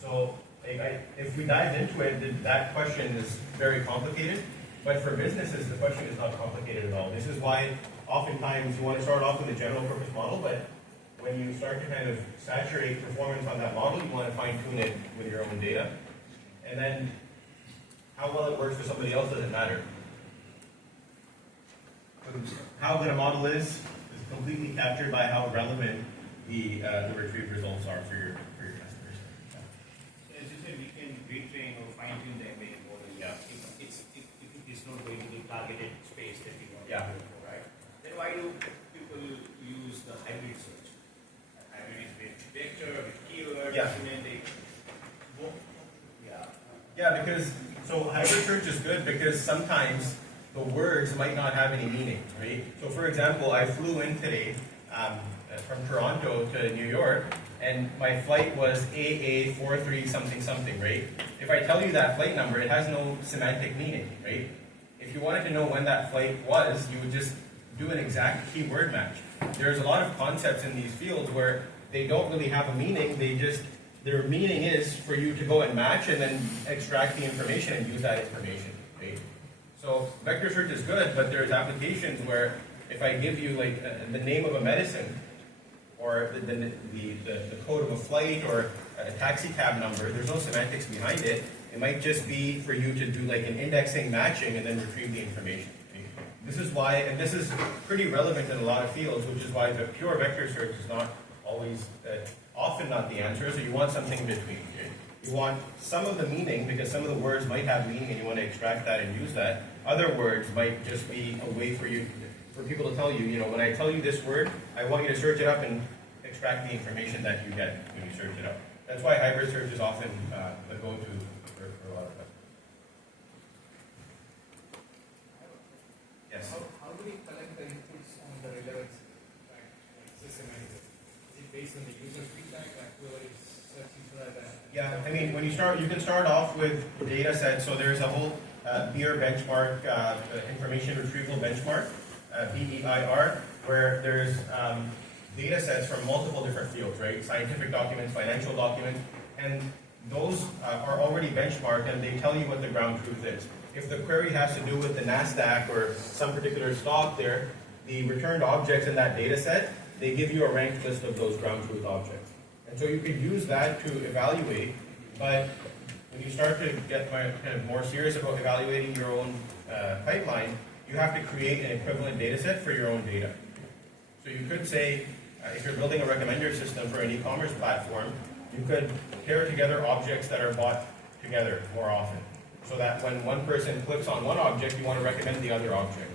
So if we dive into it, that question is very complicated, but for businesses, the question is not complicated at all. This is why oftentimes you want to start off with a general purpose model, but when you start to kind of saturate performance on that model, you want to fine tune it with your own data. And then how well it works for somebody else doesn't matter. How good a model is completely captured by how relevant the retrieved results are for your customers. As you said, we can retrain or fine tune the ML model. Yeah. If it is not going to the targeted space that we want Yeah. to go for, right? Then why do people use the hybrid search? Hybrid is with vector, with keywords, Yeah. and then they go. Yeah. Yeah, because, so hybrid search is good because sometimes the words might not have any meaning, right? So for example, I flew in today from Toronto to New York, and my flight was AA43 something something, right? If I tell you that flight number, it has no semantic meaning, right? If you wanted to know when that flight was, you would just do an exact keyword match. There's a lot of concepts in these fields where they don't really have a meaning, their meaning is for you to go and match and then extract the information and use that information, right? So vector search is good, but there's applications where if I give you like the name of a medicine or the code of a flight or a taxi cab number, there's no semantics behind it. It might just be for you to do like an indexing matching and then retrieve the information. This is why, and this is pretty relevant in a lot of fields, which is why the pure vector search is not always, often not the answer, so you want something in between. Okay? You want some of the meaning, because some of the words might have meaning and you want to extract that and use that. Other words might just be a way for people to tell you, you know, when I tell you this word, I want you to search it up and extract the information that you get when you search it up. That's why hybrid search is often the go-to for a lot of them. Yes? How do we collect the inputs on the relevance? Like semantics? Is it based on the user feedback, like whoever is searching for that? Yeah, I mean, when you can start off with data sets. So there's a whole BEIR benchmark, information retrieval benchmark, BEIR, where there's data sets from multiple different fields, right? Scientific documents, financial documents, and those are already benchmarked and they tell you what the ground truth is. If the query has to do with the NASDAQ or some particular stock there, the returned objects in that data set, they give you a ranked list of those ground truth objects. And so you could use that to evaluate, but when you start to get kind of more serious about evaluating your own pipeline, you have to create an equivalent data set for your own data. So you could say, if you're building a recommender system for an e-commerce platform, you could pair together objects that are bought together more often. So that when one person clicks on one object, you want to recommend the other object.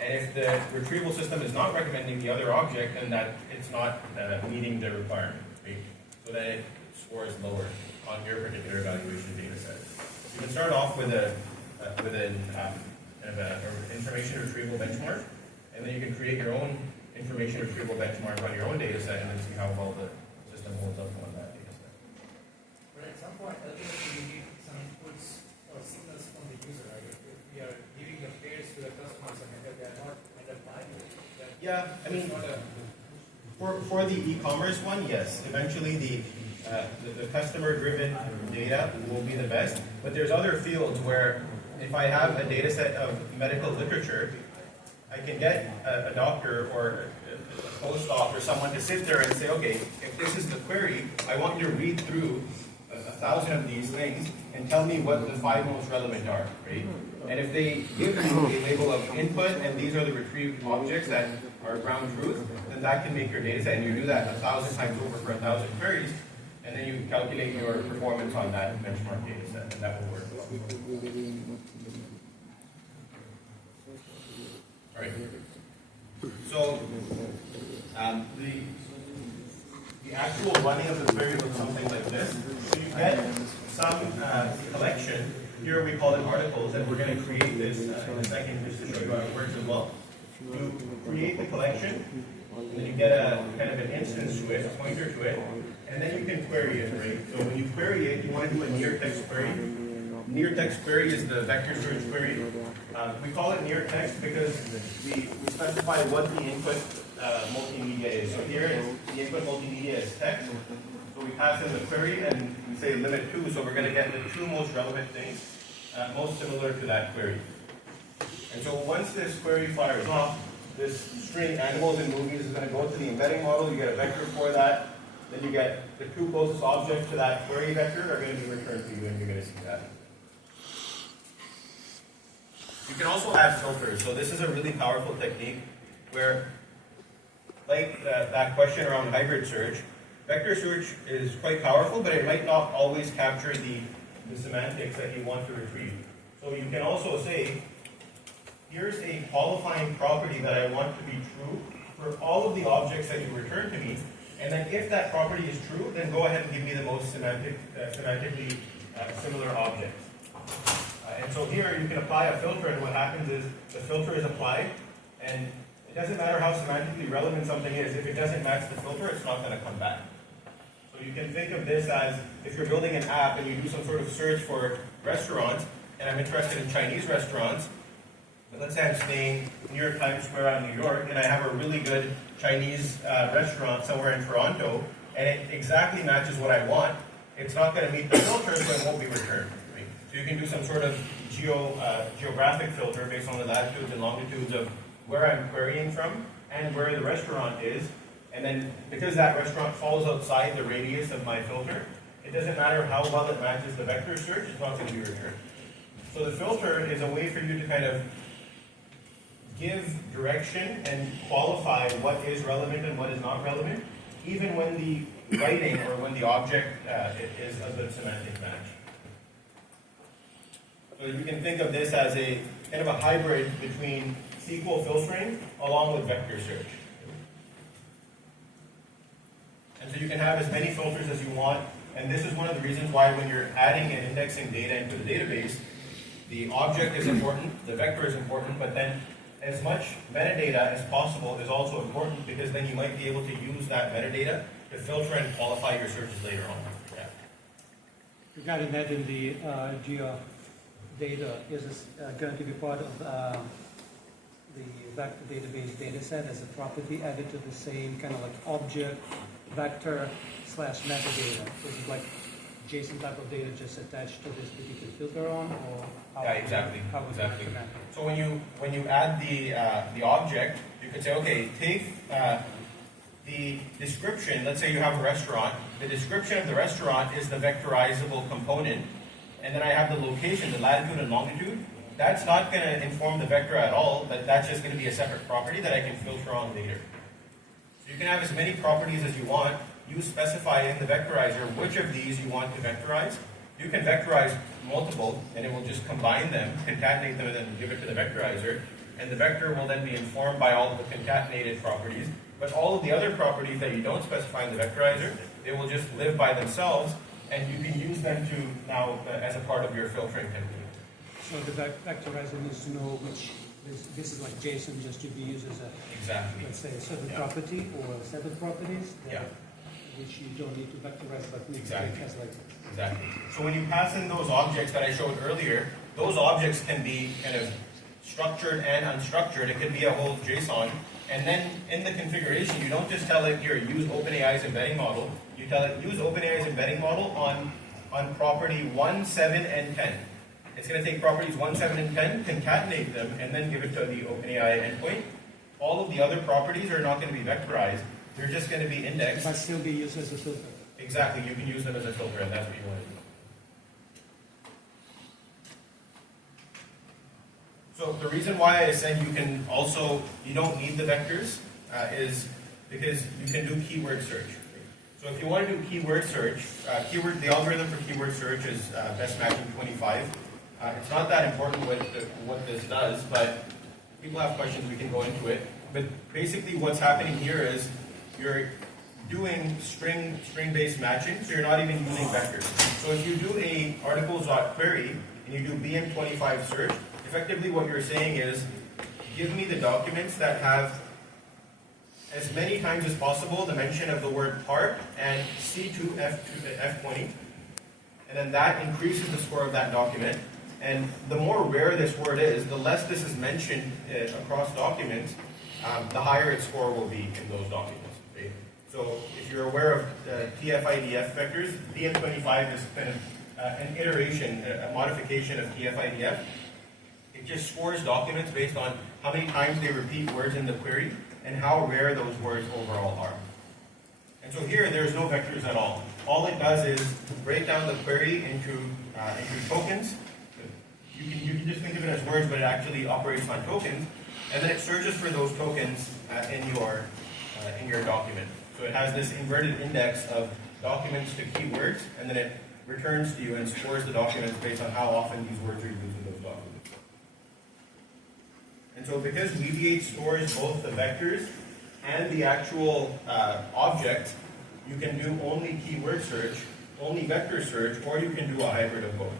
And if the retrieval system is not recommending the other object, then that it's not meeting the requirement, right? So then it scores lower on your particular evaluation data set. You can start off with an information retrieval benchmark, and then you can create your own information retrieval benchmark on your own data set and then see how well the system holds up on that data set. But at some point, ultimately, we need some inputs or signals from the user, right? If we are giving the pairs to the customers and if they are not end up buying it, then Yeah, I mean, it's not a for the e-commerce one, yes. Eventually, the customer-driven data will be the best. But there's other fields where if I have a data set of medical literature, I can get a doctor or a postdoc or someone to sit there and say, okay, if this is the query, I want you to read through 1,000 of these things and tell me what the 5 most relevant are, right? And if they give you a label of input and these are the retrieved objects that are ground truth, then that can make your data set. And you do that 1,000 times over for 1,000 queries, and then you calculate your performance on that benchmark data set, and that will work well. All right. So the actual running of the query looks something like this. So you get some collection. Here we call it articles, and we're going to create this in a second just to show you how it works as well. You create the collection, and then you get a kind of an instance to it, a pointer to it, and then you can query it, right? So when you query it, you want to do a near text query. Near text query is the vector search query. We call it near text because we specify what the input multimedia is. So here the input multimedia is text. So we pass in the query and we say limit 2, so we're going to get the 2 most relevant things, most similar to that query. And so once this query fires off, this string animals and movies is going to go to the embedding model. You get a vector for that. Then you get the 2 closest objects to that query vector are going to be returned to you, and you're going to see that. You can also add filters. So this is a really powerful technique where, like that question around hybrid search, vector search is quite powerful, but it might not always capture the semantics that you want to retrieve. So you can also say, here's a qualifying property that I want to be true for all of the objects that you return to me. And then if that property is true, then go ahead and give me the most semantically similar objects. And so here you can apply a filter, and what happens is the filter is applied, and it doesn't matter how semantically relevant something is. If it doesn't match the filter, it's not going to come back. So you can think of this as if you're building an app and you do some sort of search for restaurants, and I'm interested in Chinese restaurants, but let's say I'm staying near Times Square out in New York, and I have a really good Chinese restaurant somewhere in Toronto, and it exactly matches what I want. It's not going to meet the filter, so it won't be returned. Right? So you can do some sort of geographic filter based on the latitudes and longitudes of where I'm querying from and where the restaurant is. And then because that restaurant falls outside the radius of my filter, it doesn't matter how well it matches the vector search, it's not going to be returned. So the filter is a way for you to kind of give direction and qualify what is relevant and what is not relevant, even when the writing or when the object is a good semantic match. So you can think of this as a kind of a hybrid between SQL filtering along with vector search. And so you can have as many filters as you want, and this is one of the reasons why when you're adding and indexing data into the database, the object is important, the vector is important, but then as much metadata as possible is also important, because then you might be able to use that metadata to filter and qualify your searches later on. Yeah. Regarding that, in the geo data, is this going to be part of the vector database data set as a property added to the same kind of like object vector / metadata? Is it like JSON type of data just attached to this that you can filter on, or how? Yeah, exactly. How would Exactly. you connect? So when you add the object, you could say, okay, take the description. Let's say you have a restaurant. The description of the restaurant is the vectorizable component, and then I have the location, the latitude and longitude. That's not going to inform the vector at all, but that's just going to be a separate property that I can filter on later. So you can have as many properties as you want. You specify in the vectorizer which of these you want to vectorize. You can vectorize multiple, and it will just combine them, concatenate them, and then give it to the vectorizer. And the vector will then be informed by all of the concatenated properties. But all of the other properties that you don't specify in the vectorizer, they will just live by themselves, and you can use them to now as a part of your filtering technique. So the vectorizer needs to know which this is like JSON just to be used as a, Exactly. let's say, a certain Yeah. property or a set of properties that, Yeah. which you don't need to vectorize but need Exactly. to translate. Exactly. So when you pass in those objects that I showed earlier, those objects can be kind of structured and unstructured. It could be a whole JSON. And then in the configuration, you don't just tell it here, use OpenAI's embedding model. You tell it, use OpenAI's embedding model on property 1, 7, and 10. It's going to take properties 1, 7, and 10, concatenate them, and then give it to the OpenAI endpoint. All of the other properties are not going to be vectorized. They're just going to be indexed. But still be used as a filter. Exactly. You can use them as a filter, and that's what you want to do. So the reason why I said you don't need the vectors is because you can do keyword search. So if you want to do keyword search, the algorithm for keyword search is best matching 25. It's not that important what this does, but people have questions, we can go into it. But basically what's happening here is you're doing string-based matching, so you're not even using vectors. So if you do a articles.query and you do BM25 search, effectively what you're saying is, give me the documents that have as many times as possible the mention of the word part and C2F20, and then that increases the score of that document. And the more rare this word is, the less this is mentioned across documents, the higher its score will be in those documents. Okay? So if you're aware of TF-IDF vectors, BM25 is kind of an iteration, a modification of TF-IDF. It just scores documents based on how many times they repeat words in the query and how rare those words overall are. And so here, there's no vectors at all. All it does is break down the query into tokens. You can just think of it as words, but it actually operates on tokens. And then it searches for those tokens in your document. So it has this inverted index of documents to keywords, and then it returns to you and scores the documents based on how often these words are used in those documents. And so because Weaviate stores both the vectors and the actual object, you can do only keyword search, only vector search, or you can do a hybrid of both.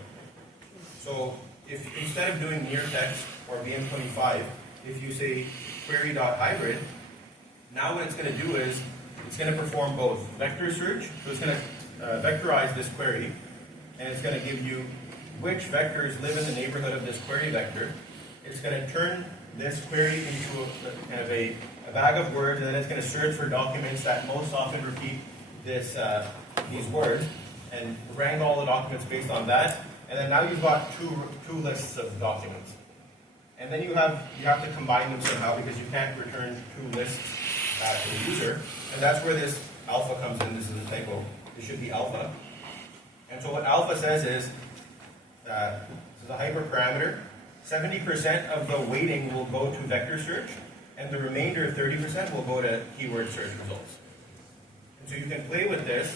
So if instead of doing near text or BM25, if you say query.hybrid, now what it's going to do is it's going to perform both vector search, so it's going to vectorize this query, and it's going to give you which vectors live in the neighborhood of this query vector. It's going to turn this query into kind of a bag of words, and then it's going to search for documents that most often repeat these words, and rank all the documents based on that. And then now you've got two lists of documents. And then you have to combine them somehow because you can't return two lists to the user. And that's where this alpha comes in. This is a typo. This should be alpha. And so what alpha says is, this is a hyperparameter. 70% of the weighting will go to vector search, and the remainder, 30%, will go to keyword search results. And so you can play with this.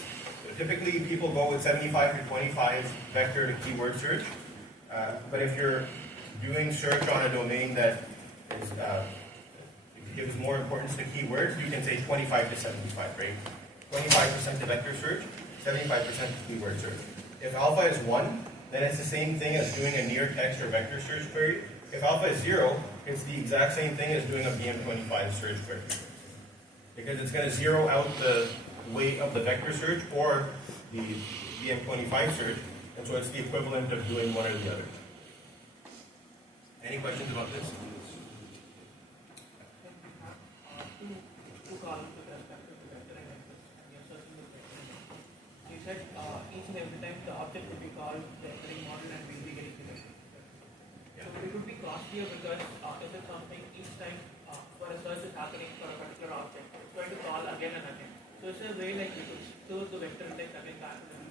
Typically, people go with 75 to 25 vector to keyword search. But if you're doing search on a domain that is, gives more importance to keywords, you can say 25 to 75, right? 25% to vector search, 75% to keyword search. If alpha is 1, then it's the same thing as doing a near text or vector search query. If alpha is 0, it's the exact same thing as doing a BM25 search query. Because it's going to zero out the weight of the vector search or the BM25 search, and so it's the equivalent of doing one or the other. Any questions about this? Two columns with respect to the vector and input, and you're searching the vector. You said each and every time the object would be called the embedding model and we'll be getting the vector. So it would be costlier because if it's something each time for a search is happening for a particular object, it's going to call again and again. So it's a way like we could store the vector index again back in the loop.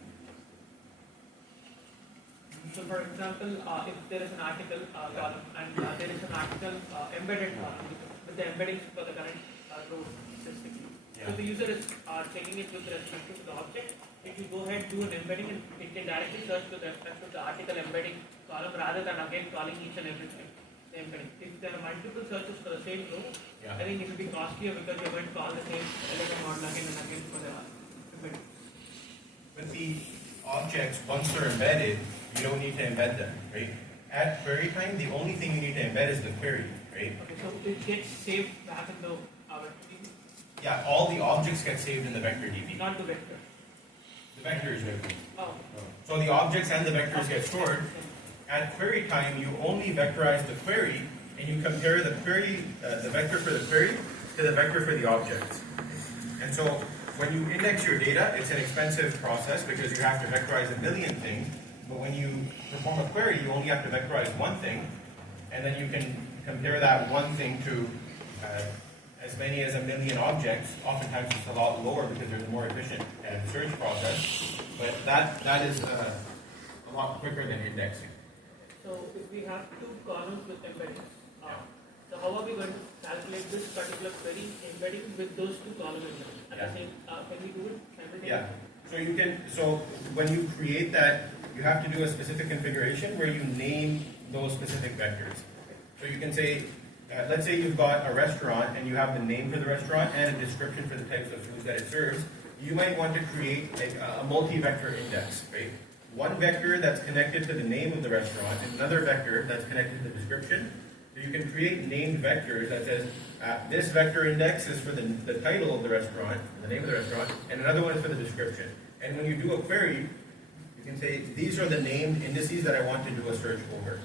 So for example, if there is an article column and there is an article embedded column with the embeddings for the current row specifically. Yeah. So the user is checking it with respect to the object. It will go ahead do an embedding and it can directly search with respect to the article embedding column rather than again calling each and every time the embedding. If there are multiple searches for the same row, I think it will be costlier because you're going to call the same LLM model again and again for the embedding. But the objects, once they're embedded, you don't need to embed them, right? At query time, the only thing you need to embed is the query, right? right? Okay, so it gets saved back in the vector DB, Yeah, all the objects get saved in the vector DB. not the vector. The vectors do. Oh. So the objects and the vectors get stored. At query time, you only vectorize the query, and you compare the query, the vector for the query, to the vector for the object. And so when you index your data, it's an expensive process because you have to vectorize a million things. But when you perform a query, you only have to vectorize one thing, and then you can compare that one thing to as many as a million objects. Oftentimes it's a lot lower because there's a more efficient search process. But that is a lot quicker than indexing. So if we have two columns with embeddings, so how are we going to calculate this particular query embedding with those two column embeddings? At the same, can we do it simultaneously? Yeah. So you can. So when you create that, you have to do a specific configuration where you name those specific vectors. So you can say, let's say you've got a restaurant and you have the name for the restaurant and a description for the types of foods that it serves. You might want to create like a multi-vector index, right? One vector that's connected to the name of the restaurant and another vector that's connected to the description. So you can create named vectors that says, this vector index is for the title of the restaurant, the name of the restaurant, and another one is for the description. And when you do a query, you can say, these are the named indices that I want to do a search over.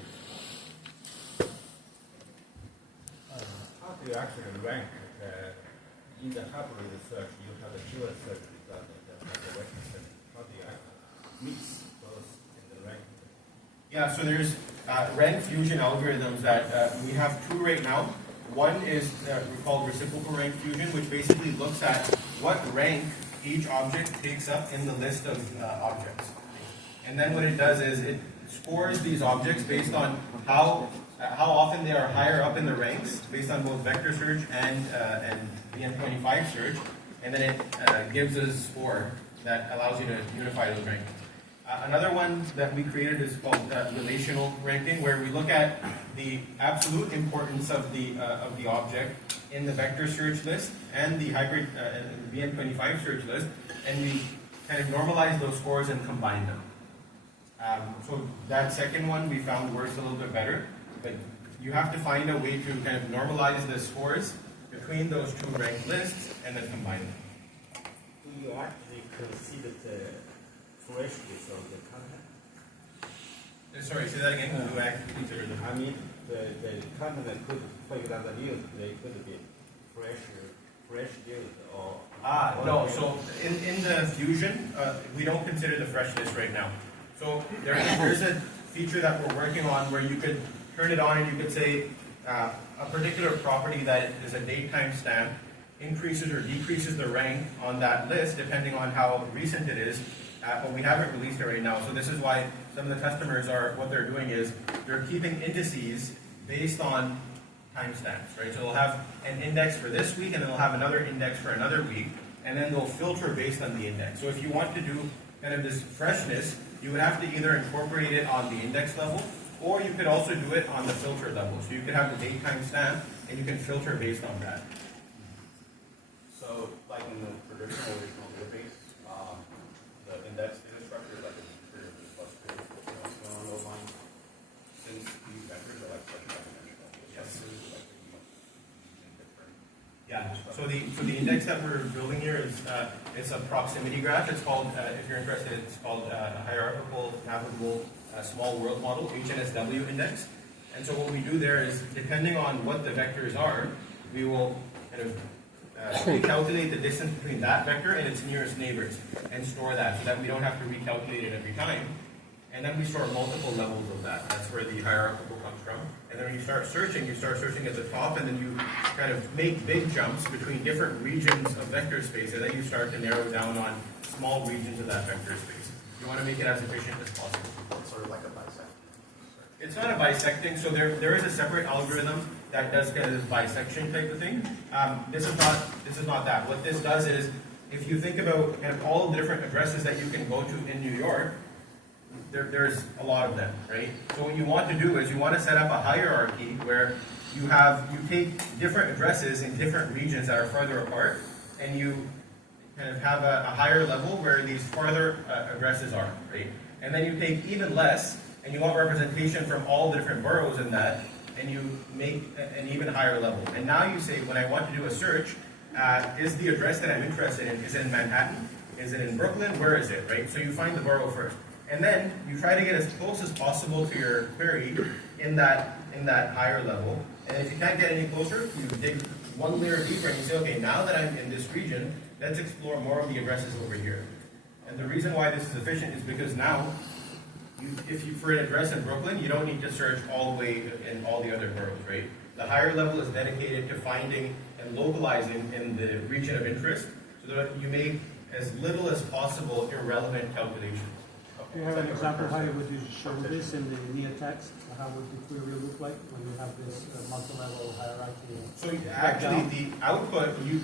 How do you actually rank in the hybrid search? You have a dual search result and the vector. How do you actually mix those in the rank? Yeah, so there's rank fusion algorithms that we have two right now. One is called reciprocal rank fusion, which basically looks at what rank each object takes up in the list of objects. And then what it does is it scores these objects based on how often they are higher up in the ranks, based on both vector search and BN25 search, and then it gives us a score that allows you to unify those ranks. Another one that we created is called relational ranking, where we look at the absolute importance of the object in the vector search list and the hybrid BN25 search list, and we kind of normalize those scores and combine them. So that second one we found works a little bit better, but you have to find a way to kind of normalize the scores between those two ranked lists and then combine them. Do you actually consider the freshness of the content? Sorry, say that again. Do I actually consider the? I mean, the content could, for example, news, they could be fresh news or. No. So in the fusion, we don't consider the freshness right now. So there's a feature that we're working on where you could turn it on and you could say a particular property that is a date timestamp increases or decreases the rank on that list depending on how recent it is. But we haven't released it right now. So this is why some of the customers what they're doing is they're keeping indices based on timestamps, right? So they'll have an index for this week and then they'll have another index for another week, and then they'll filter based on the index. So if you want to do kind of this freshness, you would have to either incorporate it on the index level, or you could also do it on the filter level. So you could have the date timestamp and you can filter based on that. So, like in the traditional relational database, the index data structure is like a tree of cluster. What's going on those lines? Since these vectors are like dimensional, Yeah. So the index that we're building here is it's a proximity graph. It's called, if you're interested, it's called a hierarchical navigable small world model, HNSW index. And so what we do there is, depending on what the vectors are, we will kind of recalculate the distance between that vector and its nearest neighbors and store that so that we don't have to recalculate it every time. And then we store multiple levels of that. That's where the hierarchical comes from. And then when you start searching at the top, and then you kind of make big jumps between different regions of vector space, and then you start to narrow down on small regions of that vector space. You want to make it as efficient as possible. It's sort of like a bisect. It's not a bisecting, so there is a separate algorithm that does kind of this bisection type of thing. This is not that. What this does is, if you think about kind of all the different addresses that you can go to in New York, there's a lot of them, right? So what you want to do is you want to set up a hierarchy where you take different addresses in different regions that are farther apart, and you kind of have a higher level where these farther addresses are, right? And then you take even less, and you want representation from all the different boroughs in that, and you make an even higher level. And now you say, when I want to do a search, is the address that I'm interested in, is it in Manhattan? Is it in Brooklyn? Where is it, right? So you find the borough first. And then you try to get as close as possible to your query in that higher level. And if you can't get any closer, you dig one layer deeper and you say, okay, now that I'm in this region, let's explore more of the addresses over here. And the reason why this is efficient is because now, for an address in Brooklyn, you don't need to search all the way in all the other boroughs, right? The higher level is dedicated to finding and localizing in the region of interest, so that you make as little as possible irrelevant calculations. Do you have an example how you would show this in the near text? How would the query look like when you have this multi-level hierarchy? So actually, the output, you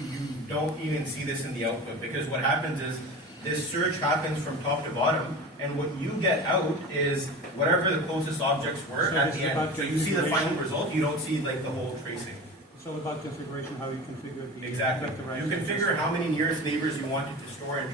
don't even see this in the output, because what happens is this search happens from top to bottom, and what you get out is whatever the closest objects were at the end. So you see the final result, you don't see like the whole tracing. It's all about configuration, how you configure the Exactly. You configure how many nearest neighbors you want it to store in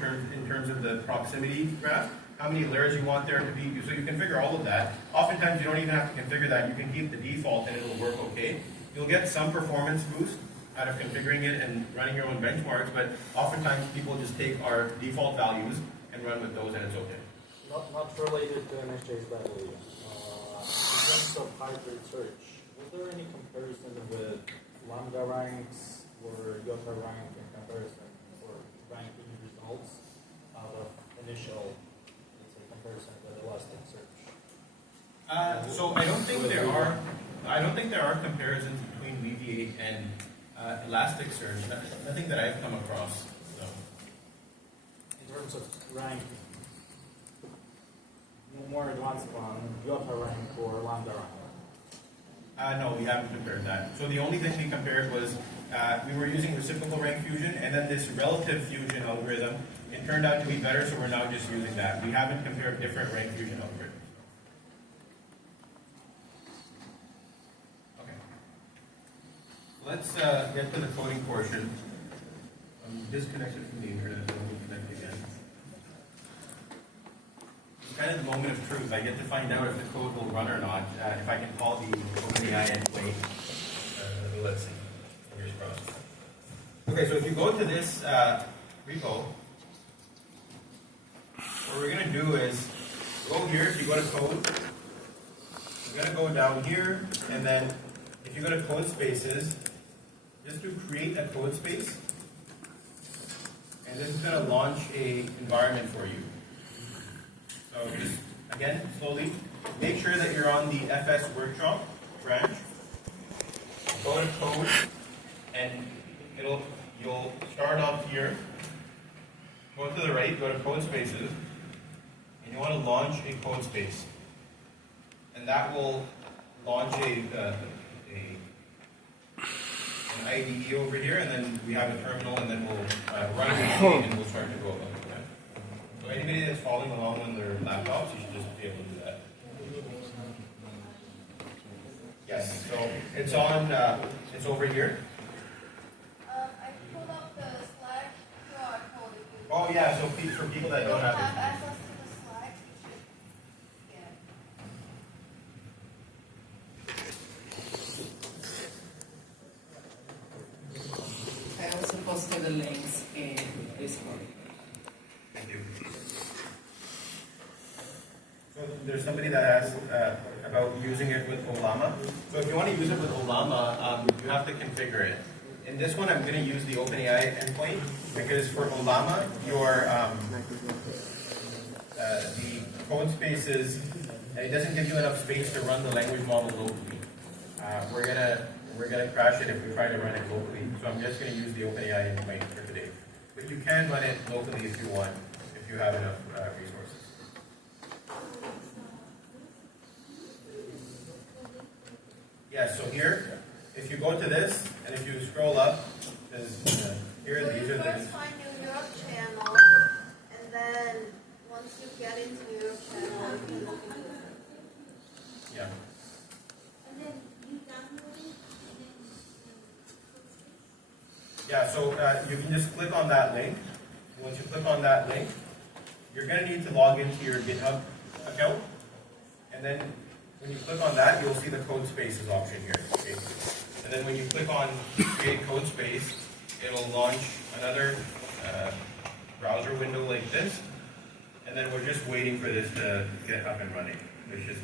terms of the proximity graph, how many layers you want there to be. So you configure all of that. Oftentimes you don't even have to configure that. You can keep the default and it'll work okay. You'll get some performance boost out of configuring it and running your own benchmarks, but oftentimes people just take our default values and run with those and it's okay. Not related to NSJ's battle. In terms of hybrid search, was there any comparison with Lambda ranks or Iota rank in comparison for ranking results out of initial, let's say, comparison with Elasticsearch? So I don't think there are comparisons between Weaviate and Elasticsearch. Nothing that I've come across. So. In terms of rank, more advanced one, Iota rank or Lambda rank? No, we haven't compared that. So the only thing we compared was we were using reciprocal rank fusion, and then this relative fusion algorithm, it turned out to be better, so we're now just using that. We haven't compared different rank fusion algorithms. Okay. Let's get to the coding portion. I'm disconnected from the internet, so let me connect again. It's kind of the moment of truth. I get to find out if the code will run or not, if I can call the OpenAI endpoint. Let's see. Fingers crossed. Okay, so if you go to this repo, what we're going to do is go here. If you go to code, you're going to go down here, and then if you go to code spaces, just to create a code space, and this is going to launch a environment for you. So just, again, slowly, make sure that you're on the FS Workshop branch. Go to code, and you'll start off here. Go to the right, go to code spaces, and you want to launch a code space. And that will launch an IDE over here, and then we have a terminal, and then we'll run it, and we'll start to go about it. So anybody that's following along on their laptops, you should just be able to do that. Yes, so it's on, it's over here. I pulled up the Slack QR code. Oh yeah, so for people that don't have it. access to the Slack, you should I also posted the links in Discord. Thank you. So there's somebody that asked about using it with Olama. So if you want to use it with Olama, you have to configure it. In this one, I'm going to use the OpenAI endpoint because for Olama, your the code spaces, it doesn't give you enough space to run the language model locally. We're gonna crash it if we try to run it locally. So I'm just going to use the OpenAI endpoint for today. But you can run it locally if you want, if you have enough resources. Yeah, so here, if you go to this, and if you scroll up, there's, here, So you these are first the... find your Europe channel, and then once you get into Europe channel, you can look into it. Yeah. And then you download it, Yeah, so you can just click on that link. Once you click on that link, you're going to need to log into your GitHub account. And then When you click on that, you'll see the code spaces option here. Okay? And then when you click on create code space, it'll launch another browser window like this. And then we're just waiting for this to get up and running, which is